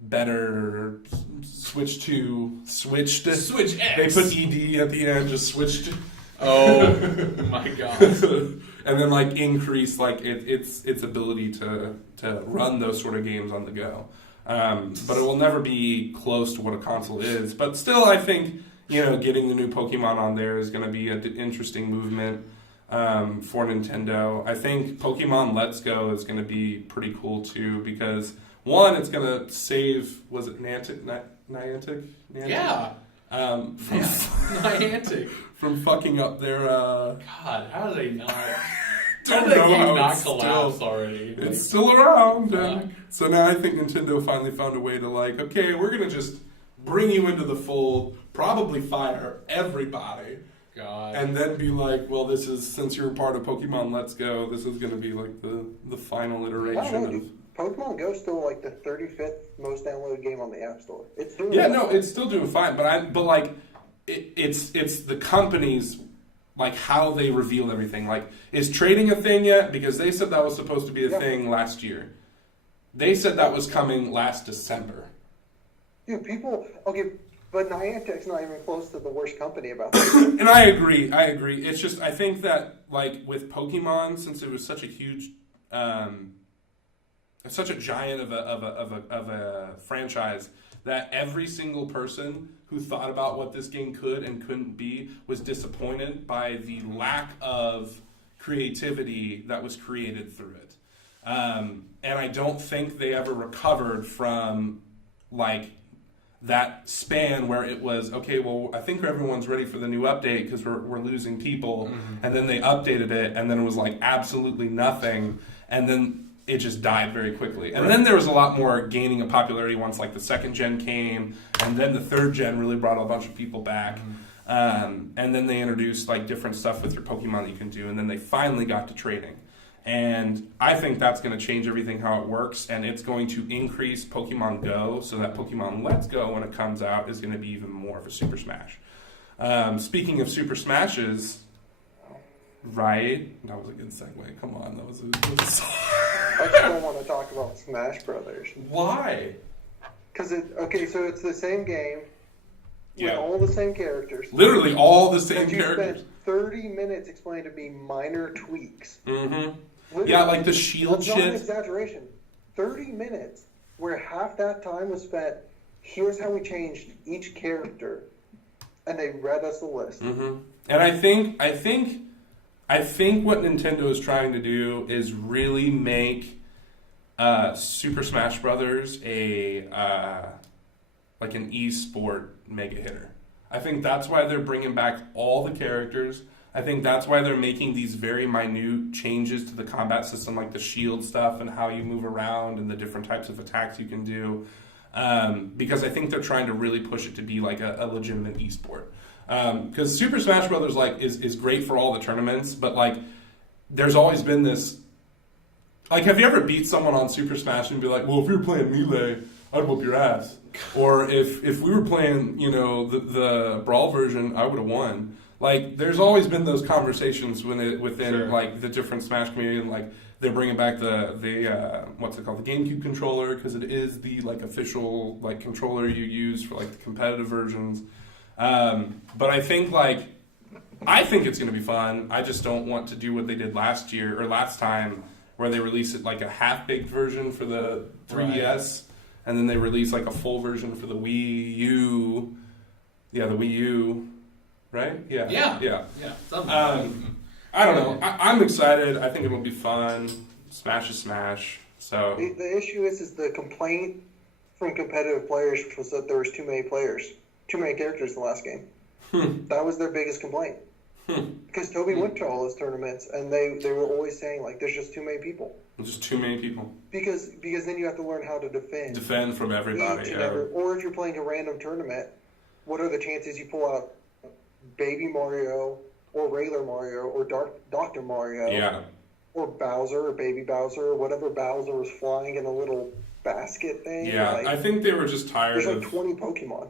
better, Switch X. They put ED at the end, just switched. Oh my god! And then like increase like its ability to run those sort of games on the go. But it will never be close to what a console is. But still, I think, getting the new Pokemon on there is going to be an interesting movement for Nintendo. I think Pokemon Let's Go is going to be pretty cool, too, because, one, it's going to save, was it Niantic? Yeah. Niantic. From fucking up their... God, how do they not... How did that game not collapse already? It's still around. And so now I think Nintendo finally found a way to like, okay, we're going to just bring you into the fold, probably fire everybody. God. And then be like, well, this is, since you're part of Pokemon Let's Go, this is going to be like the final iteration of... Pokemon Go is still like the 35th most downloaded game on the App Store. It's doing it's still doing fine, but like it's the companies, like how they reveal everything. Like, is trading a thing yet? Because they said that was supposed to be a thing last year. They said that was coming last December. Dude, but Niantic's not even close to the worst company about that. And I agree. It's just, I think that, like, with Pokemon, since it was such a huge, such a giant of a franchise, that every single person who thought about what this game could and couldn't be was disappointed by the lack of creativity that was created through it. And I don't think they ever recovered from, like, that span where it was, okay, well, I think everyone's ready for the new update because we're losing people. Mm-hmm. And then they updated it, and then it was like absolutely nothing. And then it just died very quickly. And then there was a lot more gaining of popularity once like the second gen came, and then the third gen really brought a bunch of people back. Mm-hmm. And then they introduced like different stuff with your Pokemon that you can do, and then they finally got to trading. And I think that's going to change everything how it works, and it's going to increase Pokemon Go so that Pokemon Let's Go, when it comes out, is going to be even more of a Super Smash. Speaking of Super Smashes, right? That was a good segue. Come on, that was a good I still want to talk about Smash Brothers. Why? Because so it's the same game with all the same characters. Literally all the same characters. Spent 30 minutes explaining to me minor tweaks. Mm-hmm. Literally, yeah, like the shield shit. That's not an exaggeration. 30 minutes where half that time was spent, here's how we changed each character. And they read us the list. Mm-hmm. And I think what Nintendo is trying to do is really make Super Smash Brothers like an e-sport mega hitter. I think that's why they're bringing back all the characters. I think that's why they're making these very minute changes to the combat system, like the shield stuff and how you move around and the different types of attacks you can do. Because I think they're trying to really push it to be like a legitimate e-sport. Because Super Smash Brothers like is great for all the tournaments, but like there's always been this. Like, have you ever beat someone on Super Smash and be like, well, if you were playing Melee, I'd whoop your ass. Or if we were playing, the Brawl version, I would have won. Like, there's always been those conversations within sure. like the different Smash community, and like they're bringing back the what's it called, the GameCube controller, because it is the like official like controller you use for like the competitive versions. But I think it's going to be fun. I just don't want to do what they did last time, where they released it like a half-baked version for the 3DS, right. And then they released like a full version for the Wii U. Yeah, the Wii U, right? Yeah. I don't know. I'm excited. I think it'll be fun. Smash is Smash. So the issue is the complaint from competitive players was that there was too many characters in the last game. That was their biggest complaint. Because Toby went to all those tournaments, and they were always saying, like, there's just too many people. There's just too many people. Because then you have to learn how to defend. Defend from everybody, yeah. Or if you're playing a random tournament, what are the chances you pull out Baby Mario, or regular Mario, or Dr. Mario? Yeah. or Bowser or Baby Bowser or whatever Bowser was flying in a little basket thing. Yeah, like, I think they were just tired there's of... like 20 Pokemon.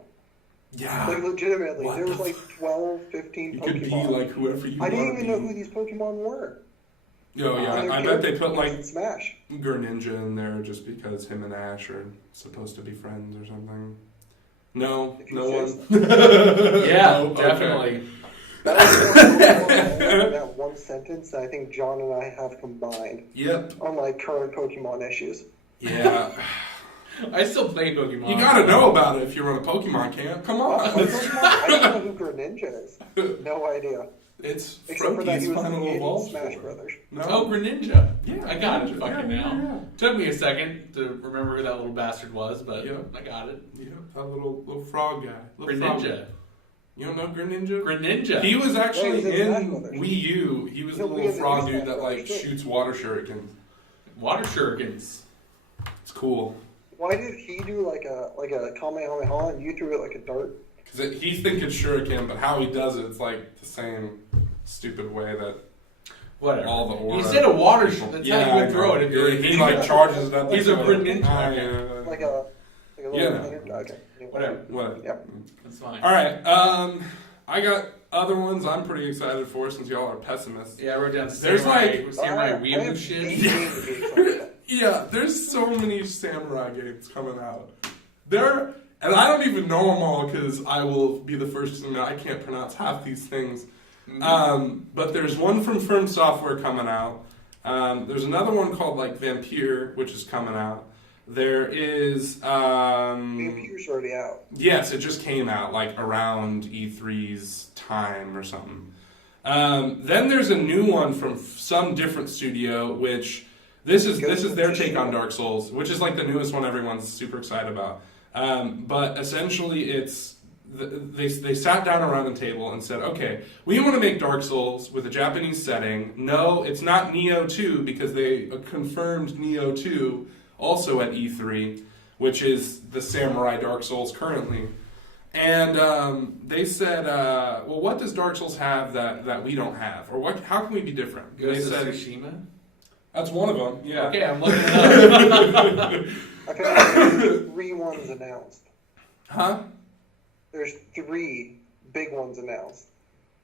Yeah. Like, legitimately. There was like 12, 15 you Pokemon. could be like whoever you want. I didn't even know who these Pokemon were. Oh, yeah. I bet they put like Smash. Greninja in there just because him and Ash are supposed to be friends or something. No, no one. Yeah, No, definitely. Okay. That one sentence that I think John and I have combined. Yep. On like current Pokemon issues. Yeah. I still play Pokemon. You gotta know about it if you're on a Pokemon camp. Come on. I don't know who Greninja is. No idea. It's Except for that he Froakie's was final in evolve. Smash Brothers. No. Oh, Greninja. Yeah, I got it Greninja. fucking Yeah, now. yeah. Took me a second to remember who that little bastard was, but Yeah. I got it. Yeah, that little frog guy. Frog guy. Greninja. You don't know Greninja? Greninja. He was actually Yeah, he's in Smash in Brothers. Wii U. He was Yeah, a we little have the frog Smash dude that like Brothers, too. shoots water shurikens. Water shurikens. It's cool. Why did he do like a Kamehameha and you threw it like a dart? Because he's thinking shuriken, but how he does it, it's like the same stupid way that Whatever. all the aura... You said a water shuriken. That's how you would throw it. If you're he like charges it up. He's a like Greninja. Like a little okay. Whatever. What? Yep. That's fine. All right. I got other ones I'm pretty excited for since y'all are pessimists. Yeah, I wrote down There's Samurai I Weeaboo have shit. 8 games to be excited. Yeah, there's so many samurai games coming out. And I don't even know them all because I will be the first to admit I can't pronounce half these things. But there's one from Firm Software coming out. There's another one called like Vampire, which is coming out. There is Vampire's already out. yes, it just came out like around E3's time or something. Then there's a new one from some different studio, which this is their take on Dark Souls, which is like the newest one everyone's super excited about. But essentially, it's they sat down around the table and said, okay, we want to make Dark Souls with a Japanese setting. No, it's not Nioh 2 because they confirmed Nioh 2 also at E3, which is the Samurai Dark Souls currently. And they said, well, what does Dark Souls have that we don't have? Or how can we be different? They Ghost of said, Tsushima? that's one of them, yeah. Okay, I'm looking it up. I feel like there's 3 ones announced. Huh? There's 3 big ones announced.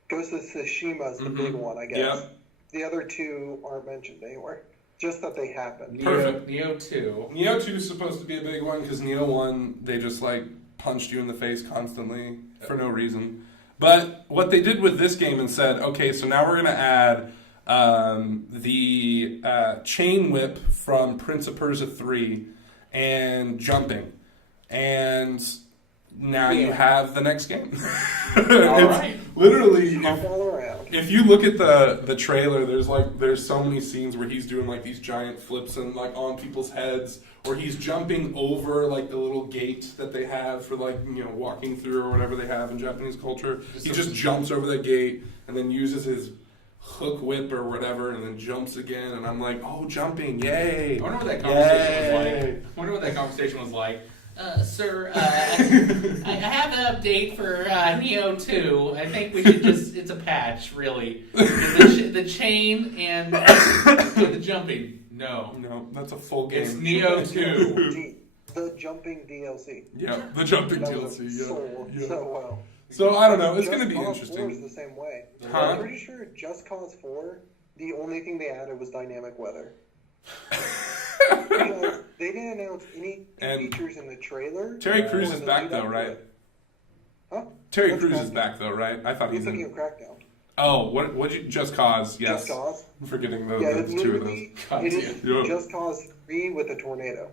Ghost of Tsushima is the big one, I guess. Yep. The other 2 aren't mentioned anywhere. Just that they happened. Perfect. Nioh 2. Nioh 2 is supposed to be a big one because Nioh 1, they just like punched you in the face constantly for no reason. But what they did with this game and said, okay, so now we're going to add the chain whip from Prince of Persia 3 and jumping. And now you have the next game. All right. Literally, Hop all around. if you look at the trailer, there's so many scenes where he's doing like these giant flips and like on people's heads, or he's jumping over like the little gate that they have for like walking through or whatever they have in Japanese culture. He just jumps over that gate and then uses his hook whip or whatever and then jumps again. And I'm like, oh, jumping, yay! I wonder what that conversation was like. I wonder what that conversation was like. Sir, I have an update for Nioh 2. I think we should it's a patch, really. The chain and the jumping. No, that's a full game. it's Nioh 2. The jumping DLC. Yeah, the jumping That DLC. was Yeah. so well. So I don't know. It's Just going to be Cause interesting. 4 is the same way. Huh? I'm pretty sure Just Cause 4, the only thing they added was dynamic weather. Because they didn't announce any features in the trailer. Terry Crews or is the back lead though, up to right? it. Huh? Terry What's Crews Crackdown? is back though, right? I thought He's he's thinking in. of Crackdown. Oh, what you Just Cause? Yes. Just Cause. I'm forgetting those, Yeah, those it's two of those. literally God, it is yeah. Just Cause 3 with a tornado.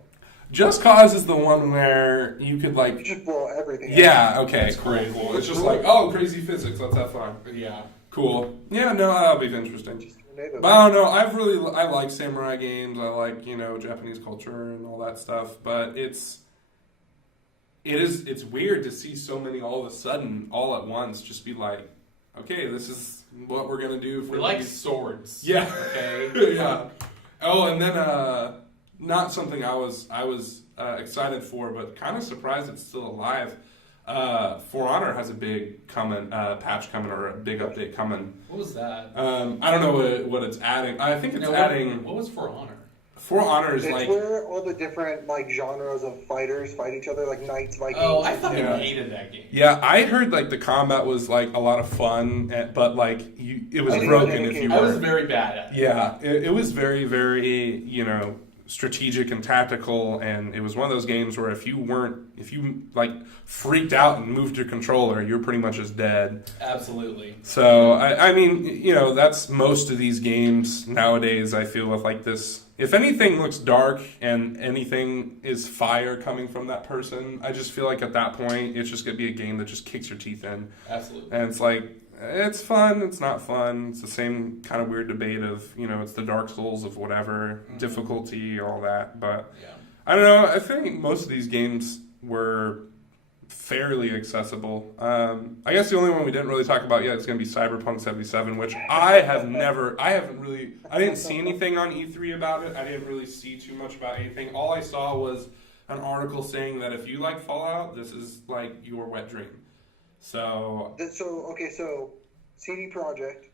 Just Cause is the one where you could You like. just blow everything. Yeah. Okay. That's crazy. Cool. It's just like crazy physics. Let's have fun. Yeah. Cool. Yeah. No, that'll be interesting. Just tornado. But I don't know. I like samurai games. I like Japanese culture and all that stuff. But it's weird to see so many all of a sudden, all at once, just be like, okay, this is what we're gonna do. For We like these. swords. Yeah. Okay. Yeah. Oh, and then not something I was excited for, but kind of surprised it's still alive. For Honor has a big patch coming, or a big update coming. What was that? I don't know what it's adding. I think it's adding. What was For Honor? For Honor is it's where all the different genres of fighters fight each other, like Knights, Vikings. Oh, I fucking hated that game. Yeah, I heard the combat was a lot of fun, but it was broken if you were. I was very bad at it. Yeah, it was very, very strategic and tactical, and it was one of those games where if you freaked out and moved your controller, you're pretty much just dead. Absolutely. So I mean, that's most of these games nowadays. I feel with this. If anything looks dark and anything is fire coming from that person, I just feel like at that point it's just gonna be a game that just kicks your teeth in. Absolutely. And it's it's fun, it's not fun. It's the same kind of weird debate of, it's the Dark Souls of whatever, difficulty, all that. But yeah. I don't know, I think most of these games were fairly accessible. I guess the only one we didn't really talk about yet is going to be Cyberpunk 77, which I didn't see anything on E3 about it. I didn't really see too much about anything. All I saw was an article saying that if you like Fallout, this is your wet dream. So CD Projekt,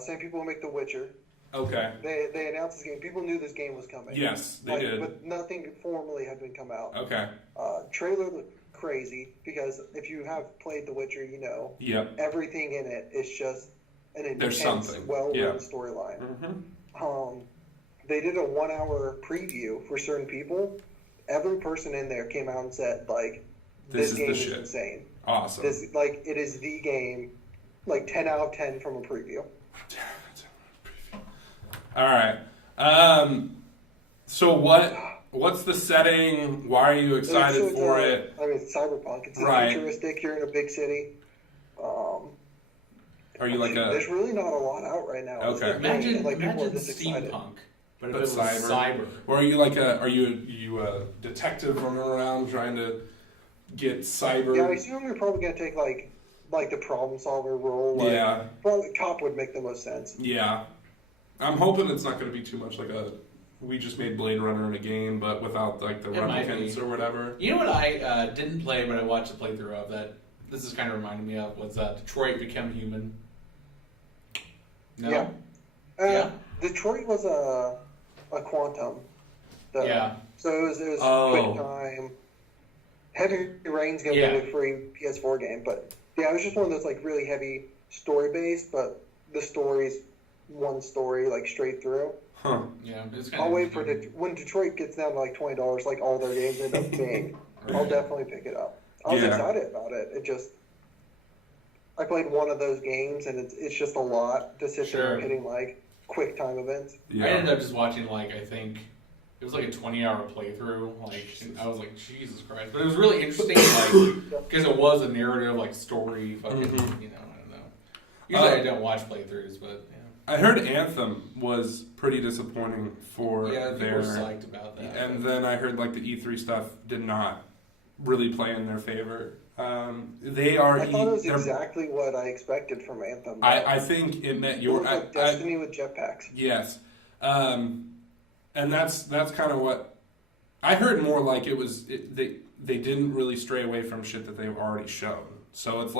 same people who make The Witcher. Okay. They announced this game. People knew this game was coming. Yes, they did. But nothing formally had been come out. Okay. Trailer looked crazy because if you have played The Witcher, Yep. everything in it is just an intense, something. well-written storyline. Mm-hmm. They did a 1-hour preview for certain people. Every person in there came out and said, this game is insane. Awesome. It is the game, 10 out of 10 from a preview. All right. So what's the setting? Why are you excited for it? I mean, it's Cyberpunk. It's futuristic. You're in a big city. Are you There's really not a lot out right now. Okay. Imagine steampunk, but it was cyber. Or are you are you a detective running around trying to get cyber? Yeah, I assume you're probably gonna take the problem solver role. Yeah. Probably cop would make the most sense. Yeah. I'm hoping it's not going to be too much we just made Blade Runner in a game, but without the replicants or whatever. You know what I didn't play, but I watched a playthrough of that. This is kind of reminding me of was Detroit Become Human. No? Yeah. Yeah. Detroit was a Quantum. Yeah. So it was quick time. Heavy Rain's going to be a free PS4 game, but yeah, it was just one of those really heavy story based, but the story's one story straight through. Huh. Yeah, I'll wait for when Detroit gets down to $20, like all their games end up being. I'll definitely pick it up. I was excited about it. I played one of those games, and it's just a lot to sit there hitting quick time events. Yeah. I ended up just watching I think it was a 20-hour playthrough. I was like, Jesus Christ! But it was really interesting, because it was a narrative, story. Fucking, I don't know. Usually I don't watch playthroughs, but. I heard Anthem was pretty disappointing for their... Yeah, people were psyched about that. And then I heard the E3 stuff did not really play in their favor. I thought it was exactly what I expected from Anthem. I think it met your... It was Destiny with jetpacks. Yes. And that's kind of what... I heard more it was... They didn't really stray away from shit that they've already shown. So it's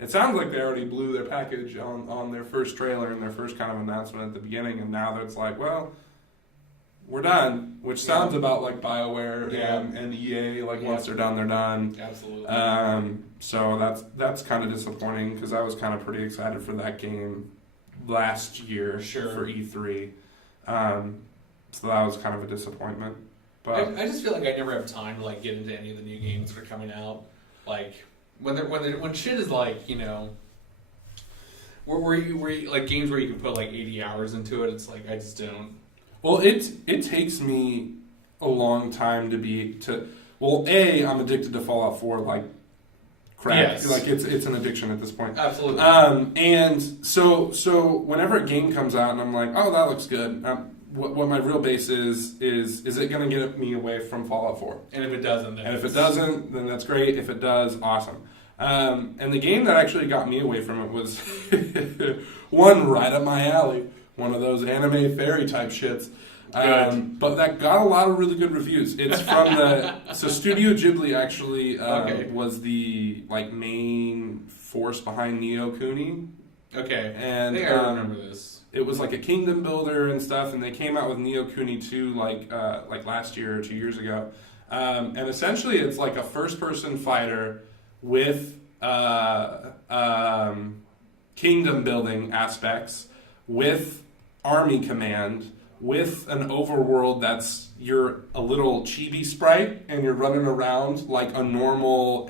it sounds like they already blew their package on their first trailer and their first kind of announcement at the beginning, and now it's well, we're done, which sounds about like BioWare and EA, once they're done, they're done. Absolutely. So that's kind of disappointing, because I was kind of pretty excited for that game last year for E3. So that was kind of a disappointment. But I just feel like I never have time to get into any of the new games that are coming out. When shit is where you games where you can put 80 hours into it, it's I just don't. Well, it takes me a long time I'm addicted to Fallout 4 like crack. Yes. It's an addiction at this point. Absolutely. And so whenever a game comes out and I'm oh, that looks good. What my real base is it going to get me away from Fallout 4? And if it doesn't, then that's great. If it does, awesome. And the game that actually got me away from it was one right up my alley, one of those anime fairy type shits. But that got a lot of really good reviews. It's from so Studio Ghibli actually was the main force behind Neo Kuni. Okay, and I think I remember this. It was like a kingdom builder and stuff, and they came out with Neo Kuni 2 like last year or 2 years ago. And essentially, it's like a first-person fighter with kingdom building aspects, with army command, with an overworld that's you're a little chibi sprite and you're running around like a normal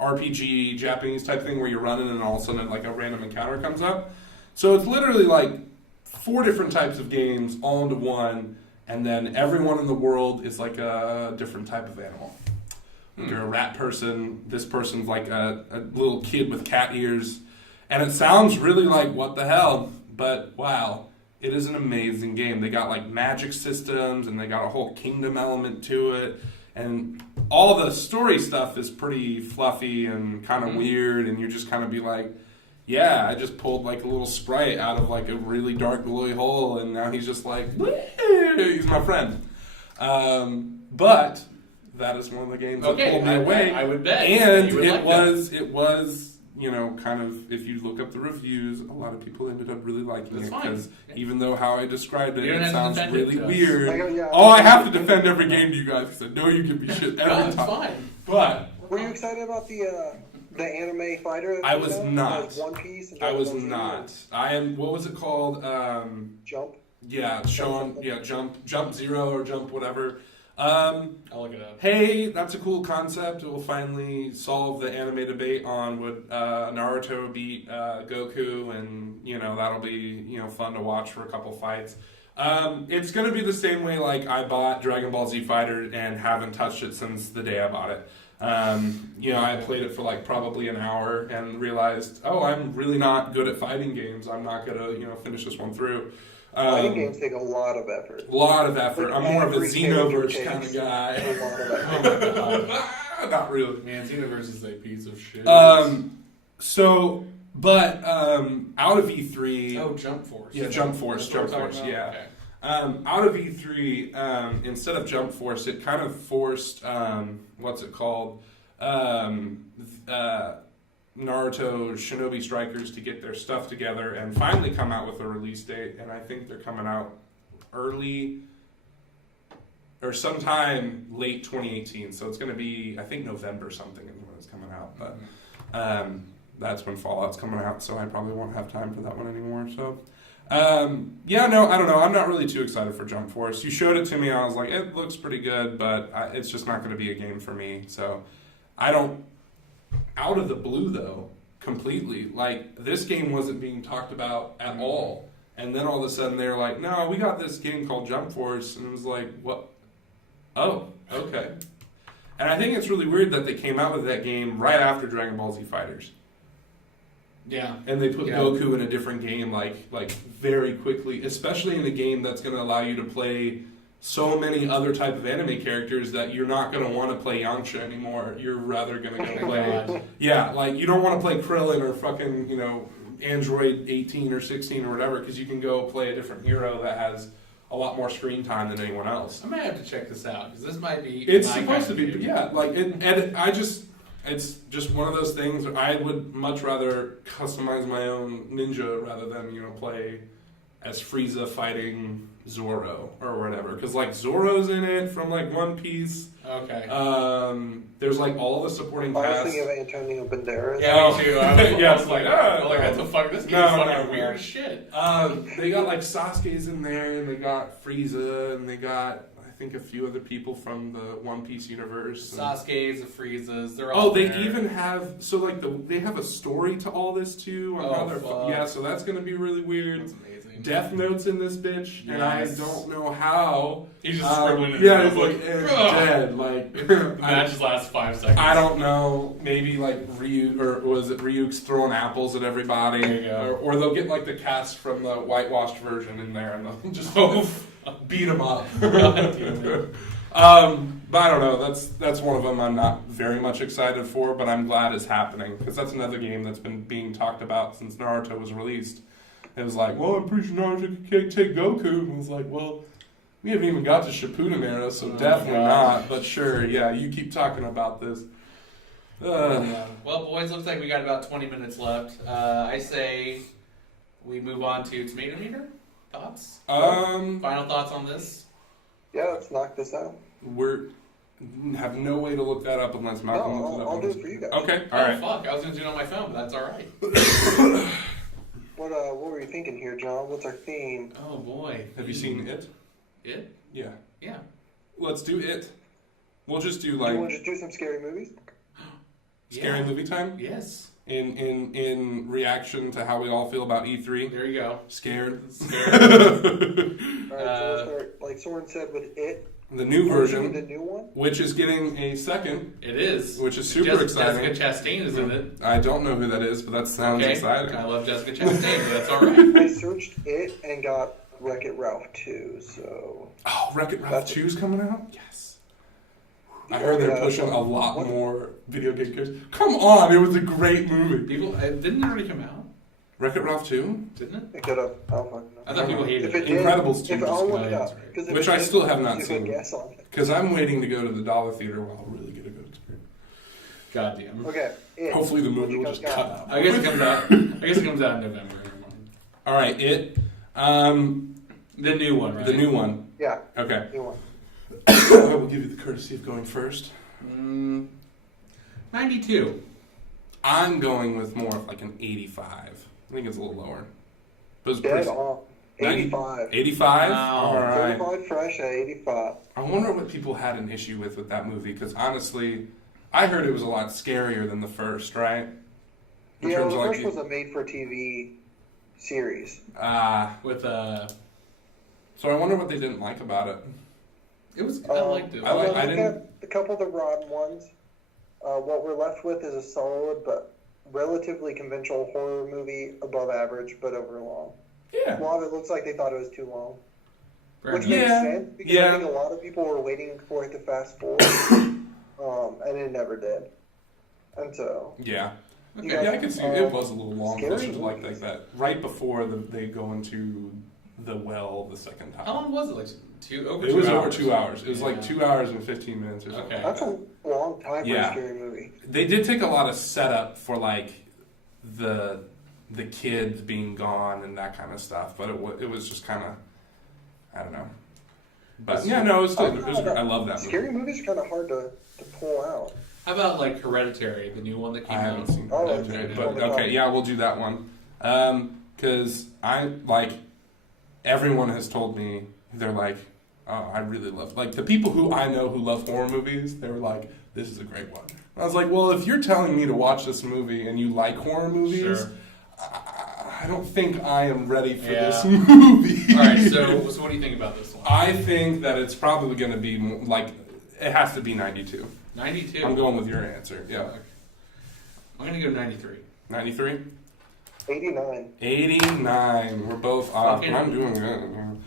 RPG Japanese type thing where you're running and all of a sudden like a random encounter comes up. So it's literally like 4 different types of games all into one, and then everyone in the world is like a different type of animal. You're a rat person, this person's like a little kid with cat ears, and it sounds really like what the hell, but wow. It is an amazing game. They got like magic systems and they got a whole kingdom element to it. And all the story stuff is pretty fluffy and kind of weird. And you just kind of be like, yeah, I just pulled like a little sprite out of like a really dark glowy hole. And now he's just like, he's my friend. But that is one of the games that pulled me away. I would bet. And it was, you know, kind of, if you look up the reviews, a lot of people ended up really liking it because even though how I described it, it sounds really weird. I have to defend every game to you guys because I know you give me shit every time. Fine. But were you excited about the anime fighter? I was not. One Piece. I was not. I am. What was it called? Jump. Yeah, Jump Zero or Jump whatever. I'll look it up. Hey, that's a cool concept. It will finally solve the anime debate on would Naruto beat Goku, and you know that'll be fun to watch for a couple fights. It's gonna be the same way like I bought Dragon Ball Z Fighter and haven't touched it since the day I bought it. I played it for like probably an hour and realized, I'm really not good at fighting games. I'm not gonna finish this one through. Fighting games take a lot of effort. Like I'm more of a Xenoverse kind of guy. A lot of effort. Not really. Man, Xenoverse is a piece of shit. Out of E3... Oh, Jump Force. Yeah, Jump Force, yeah. Okay. Out of E3, instead of Jump Force, it kind of forced, what's it called? Naruto Shinobi Strikers to get their stuff together and finally come out with a release date, and I think they're coming out early or sometime late 2018, so it's going to be I think November something is when it's coming out, but that's when Fallout's coming out, so I probably won't have time for that one anymore. So I don't know, I'm not really too excited for Jump Force. You showed it to me, I was like, it looks pretty good, but it's just not going to be a game for me, so I don't. Out of the blue, though, completely. Like, this game wasn't being talked about at all. And then all of a sudden they're like, no, we got this game called Jump Force. And it was like, what? Oh, okay. And I think it's really weird that they came out with that game right after Dragon Ball Z Fighters. Yeah. And they put Goku in a different game, like very quickly, especially in a game that's going to allow you to play so many other type of anime characters that you're not going to want to play Yamcha anymore. You're rather going to go play... Yeah, like, you don't want to play Krillin or fucking, Android 18 or 16 or whatever, because you can go play a different hero that has a lot more screen time than anyone else. I might have to check this out, because this might be... It's supposed to be, yeah. Like, it's just one of those things. I would much rather customize my own ninja rather than, play as Frieza fighting Zoro or whatever, because like Zoro's in it from like One Piece. Okay. There's like all the supporting cast. I was thinking of Antonio Banderas. Yeah, me too. I was like, what the fuck? This game's fucking weird as shit. They got like Sasuke's in there, and they got Frieza, and they got I think a few other people from the One Piece universe. Sasuke's, the Friezas, they're all. They even have they have a story to all this too. So that's gonna be really weird. That's amazing. Death Note's in this bitch, and I don't know how. He's just scribbling in he's like dead. Like the match just lasts 5 seconds. I don't know. Maybe like Ryu, or was it Ryuk's throwing apples at everybody? There you go. Or they'll get like the cast from the whitewashed version in there, and they'll just beat them up. But I don't know. That's one of them I'm not very much excited for, but I'm glad it's happening because that's another game that's been being talked about since Naruto was released. It was like, well, I'm pretty sure Naruto could take Goku. And it was like, well, We haven't even got to Shippuden era, so definitely not. But sure, yeah, you keep talking about this. Yeah. Well, boys, looks like we got about 20 minutes left. I say we move on to Tomato Meter. Thoughts? Final thoughts on this? Yeah, let's knock this out. We're have no way to look that up unless Malcolm looks it up. I'll do it for you guys. Okay, all right. Fuck, I was going to do it on my phone, but that's all right. What were you thinking here, John? What's our theme? Oh, boy. Have you seen It? It? Yeah. Yeah. Let's do It. We'll just do You want to just do some scary movies? Scary movie time? Yes. In reaction to how we all feel about E3. There you go. Scared. Alright, so we'll start, like Soren said, with It. The new version. The new one? Which is getting a second. It is. Which is super exciting. Jessica Chastain is in it. I don't know who that is, but that sounds exciting. I love Jessica Chastain, but that's alright. I searched It and got Wreck-It Ralph 2, so... Oh, Wreck-It Ralph 2 is coming out? Yes. I heard they're pushing a lot more video game characters. Come on, it was a great movie. Didn't it already come out? Wreck-It Ralph 2? Didn't it? Pick it up. I don't fucking know. I thought people hated it. Incredibles 2. I'll look it up. Which I still have not seen. Guess on it. Because I'm waiting to go to the Dollar Theater where I'll really get a good experience. Goddamn. Okay. Hopefully the movie will just cut out. I guess it comes out in November. Alright, It. The new one, right? The new one. Yeah. Okay. New one. I will give you the courtesy of going first. 92. I'm going with more of like an 85. I think it's a little lower. But Dead on. 85. 85? Wow. All right. Certified fresh at 85. I wonder what people had an issue with that movie, because honestly, I heard it was a lot scarier than the first, right? The first was a made-for-TV series. So I wonder what they didn't like about it. It was. I liked it. I didn't. A couple of the rotten ones. What we're left with is a solid but relatively conventional horror movie, above average but over long. Yeah. A lot of it looks like they thought it was too long. Which makes sense, because I think a lot of people were waiting for it to fast forward, and it never did. And so... Yeah. Okay. Yeah, I can see it was a little long. Scary Like that. Right before they go into the well the second time. How long was it? Like It was over 2 hours. It was like 2 hours and 15 minutes or something. Okay. That's a long time for a scary movie. They did take a lot of setup for like the kids being gone and that kind of stuff, but it was just kind of, I don't know. But yeah, no, it was still, I love that movie. Scary movies are kind of hard to pull out. How about like Hereditary, the new one that came out? I haven't seen Hereditary, but okay, yeah, we'll do that one. Because everyone has told me, they're like, oh, I really love, like the people who I know who love horror movies, they were like, this is a great one. And I was like, well, if you're telling me to watch this movie and you like horror movies, sure. I don't think I am ready for this movie. All right, so what do you think about this one? I think that it's probably going to be like, it has to be 92. 92? I'm going with your answer, yeah. I'm going to go 93. 93? 89. 89. We're both off. I'm doing good.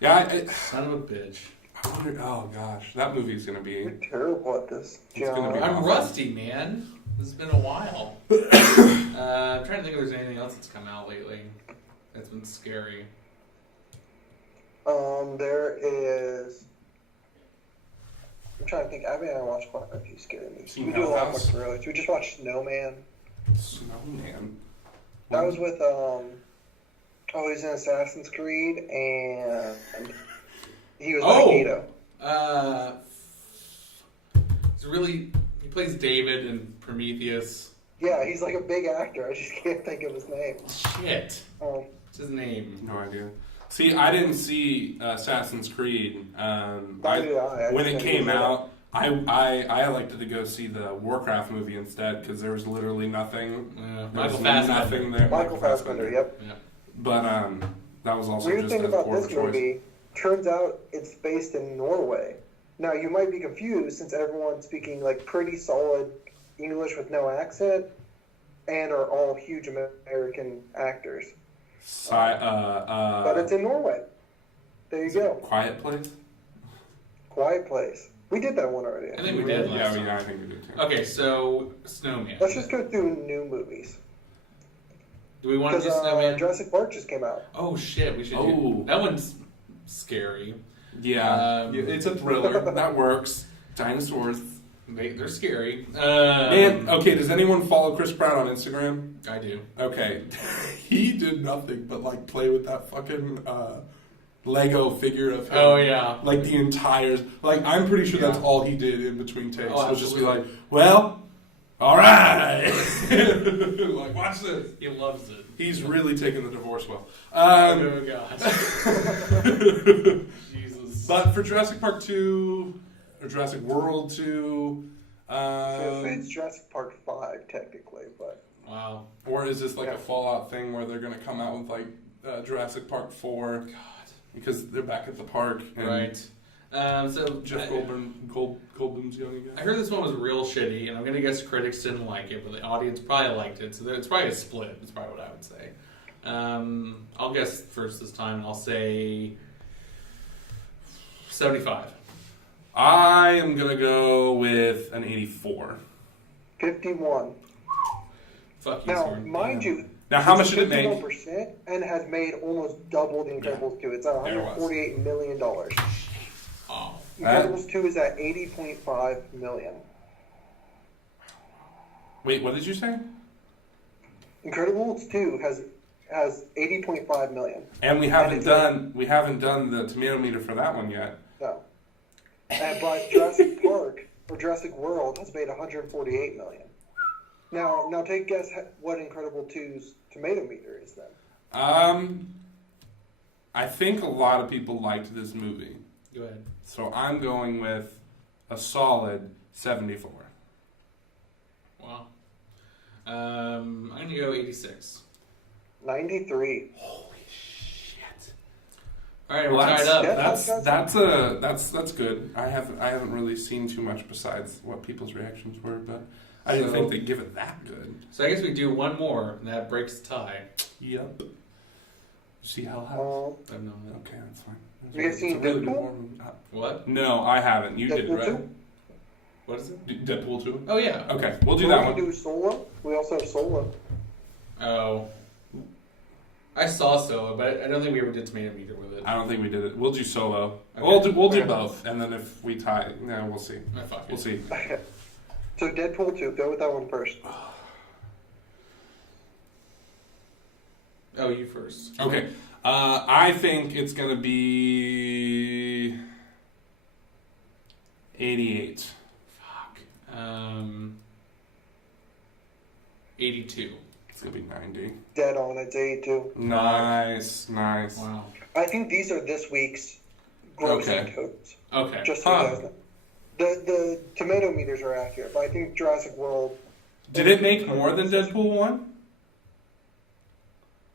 Yeah, son of a bitch. I wonder, oh gosh, that movie's going to be... You're terrible at this, John. I'm awful. Rusty, man. This has been a while. I'm trying to think if there's anything else that's come out lately that's been scary. There is... I'm trying to think. Abby and I watched quite a few scary movies. We do a lot of thrillers. We just watched Snowman. Snowman? That was with, he's in Assassin's Creed, and he was Magneto. He plays David in Prometheus. Yeah, he's like a big actor. I just can't think of his name. Shit. What's his name? No idea. See, I didn't see Assassin's Creed. When it came out, I elected to go see the Warcraft movie instead because there was literally nothing. Michael Fassbender. There. Michael Fassbender, yep. But that was also Weird just thing a about poor this choice. movie, turns out it's based in Norway. Now, you might be confused since everyone's speaking like pretty solid English with no accent and are all huge American actors. But it's in Norway. There you go. Quiet Place? Quiet Place. We did that one already. I think we did last time. Yeah, I think we did too. Okay, so Snowman. Let's just go through new movies. Do we want to do Snowman? Jurassic Park just came out. Oh shit, we should do. That one's scary. Yeah, it's a thriller. That works. Dinosaurs. They're scary. Man, okay, does anyone follow Chris Pratt on Instagram? I do. Okay. He did nothing but, like, play with that fucking Lego figure of him. Oh, yeah. Like, the entire... Like, I'm pretty sure that's all he did in between takes. Oh, was just be like, well, all right. Like, watch this. He loves it. He's really taking the divorce well. Oh, God. Jesus. But for Jurassic Park 2... or Jurassic World 2. It's Jurassic Park 5, technically, but... Wow. Or is this like a Fallout thing where they're going to come out with like Jurassic Park 4? God. Because they're back at the park. And Right. So Jeff Goldblum's young again. I heard this one was real shitty, and I'm going to guess critics didn't like it, but the audience probably liked it, so it's probably a split. That's probably what I would say. I'll guess first this time, and I'll say 75. I am going to go with an 84. 51. Fuck you, Now, Soren. mind you, Now, how much did it make? 51% and has made almost double The Incredibles 2. It's at $148 million. Oh. Incredibles 2 is at $80.5 million. Wait, what did you say? Incredibles 2 has $80.5 million. And we haven't done the tomato meter for that one yet. No. But Jurassic Park or Jurassic World has made $148 million. Now take a guess what Incredible 2's tomato meter is then. I think a lot of people liked this movie. Go ahead. So I'm going with a solid 74. Wow. I'm going to go 86. 93. Holy shit! All right, we're tied up. That's good. I haven't really seen too much besides what people's reactions were, but I didn't think they'd give it that good. So I guess we do one more, and that breaks the tie. Yep. You see Hell House? I don't know. Okay, that's fine. You guys seen Deadpool? What? No, I haven't. You did, Deadpool right? 2? What is it? Deadpool 2? Oh, yeah. Okay, we'll do that one. We do Solo. We also have Solo. Oh. I saw Solo, but I don't think we ever did tomato meter with it. I don't think we did it. We'll do Solo. Okay. We'll do both, and then if we tie, we'll see. We'll see. Okay. So Deadpool 2, go with that one first. Oh, you first. Okay. I think it's going to be 88. Fuck. 82. It's going to be 90. Dead on, it's 82. Nice. Wow. I think these are this week's grossing codes. Okay. Just so you guys know. The tomato meters are accurate, but I think Jurassic World... Did it make more than Deadpool 1?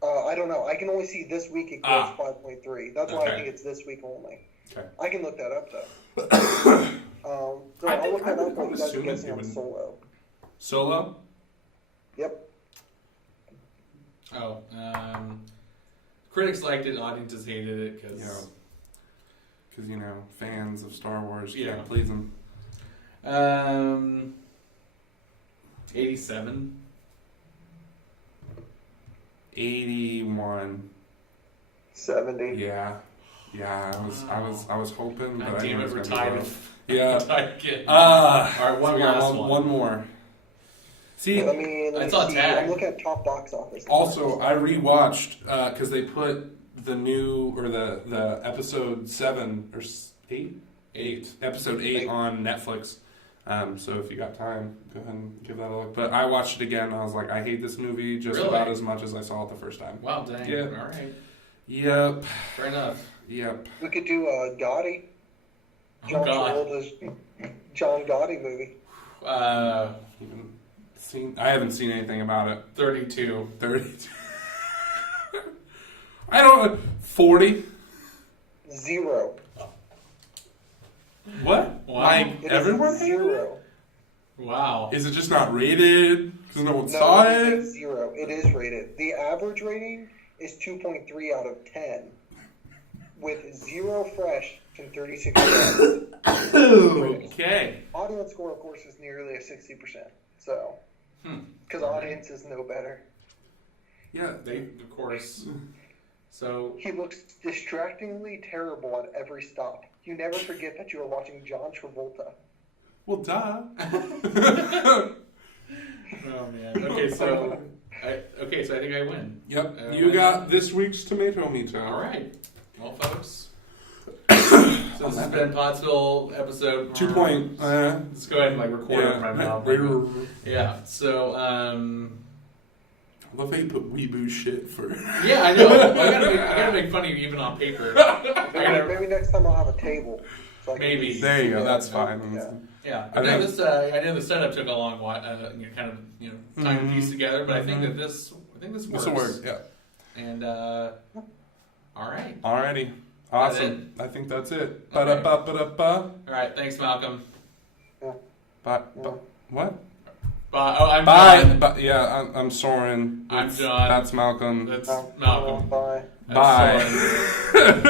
I don't know. I can only see this week it goes 5.3. That's why I think it's this week only. Okay. I can look that up, though. So I'll look that up while you guys are guessing on Solo. Solo? Yep. Oh, critics liked it, audiences hated it, because... Because, fans of Star Wars Yeah. can't please them. 87. 81. 70. Yeah. I was hoping, but God damn it, we're tied. Yeah. Tied again. All right, one more. See, Let me saw see. Tag. I'm looking at top box office. also I rewatched because they put the new or the episode 7 or 8 episode 8 on Netflix. So if you got time, go ahead and give that a look. But I watched it again and I was like, I hate this movie just Really? about as much as I saw it the first time. Wow, dang. Yeah. All right. Yep. Fair enough. Yep. We could do a Gotti. Oh, John God. Travolta's John Gotti movie. I haven't seen anything about it. 32. 32. I don't know. 40. 0. What? Wow. Like It is everyone hated it? 0. Wow. Is it just not rated? Because no one No, saw it's it? 0. It is rated. The average rating is 2.3 out of 10, with 0 fresh and 36 stars. Okay. Audience score, of course, is nearly a 60%. So, because audiences know better. Yeah. They, of course. So he looks distractingly terrible at every stop. You never forget that you are watching John Travolta. Well, duh. Oh man. Okay, so I think I win. Yep. You got this week's tomato meter. All right. Well, folks. So this has been PodSpill episode 2. Let's go ahead and record it from my mouth. Yeah. So I love how you put weeboo shit for. Yeah, I know. I gotta make fun of you even on paper. Maybe next time I'll have a table. So Maybe. There you go. That's fine. Yeah. I know the setup took a long while, time to piece together, but I think that this works. This will work. Yeah. And all right. Alrighty. Awesome. I think that's it. Okay. Ba-da-ba-ba-da-ba. All right. Thanks, Malcolm. What? Bye. Oh, I'm Bye. John. Yeah, I'm Soren. I'm John. That's Malcolm. That's Malcolm. Bye. That's Bye. Soren.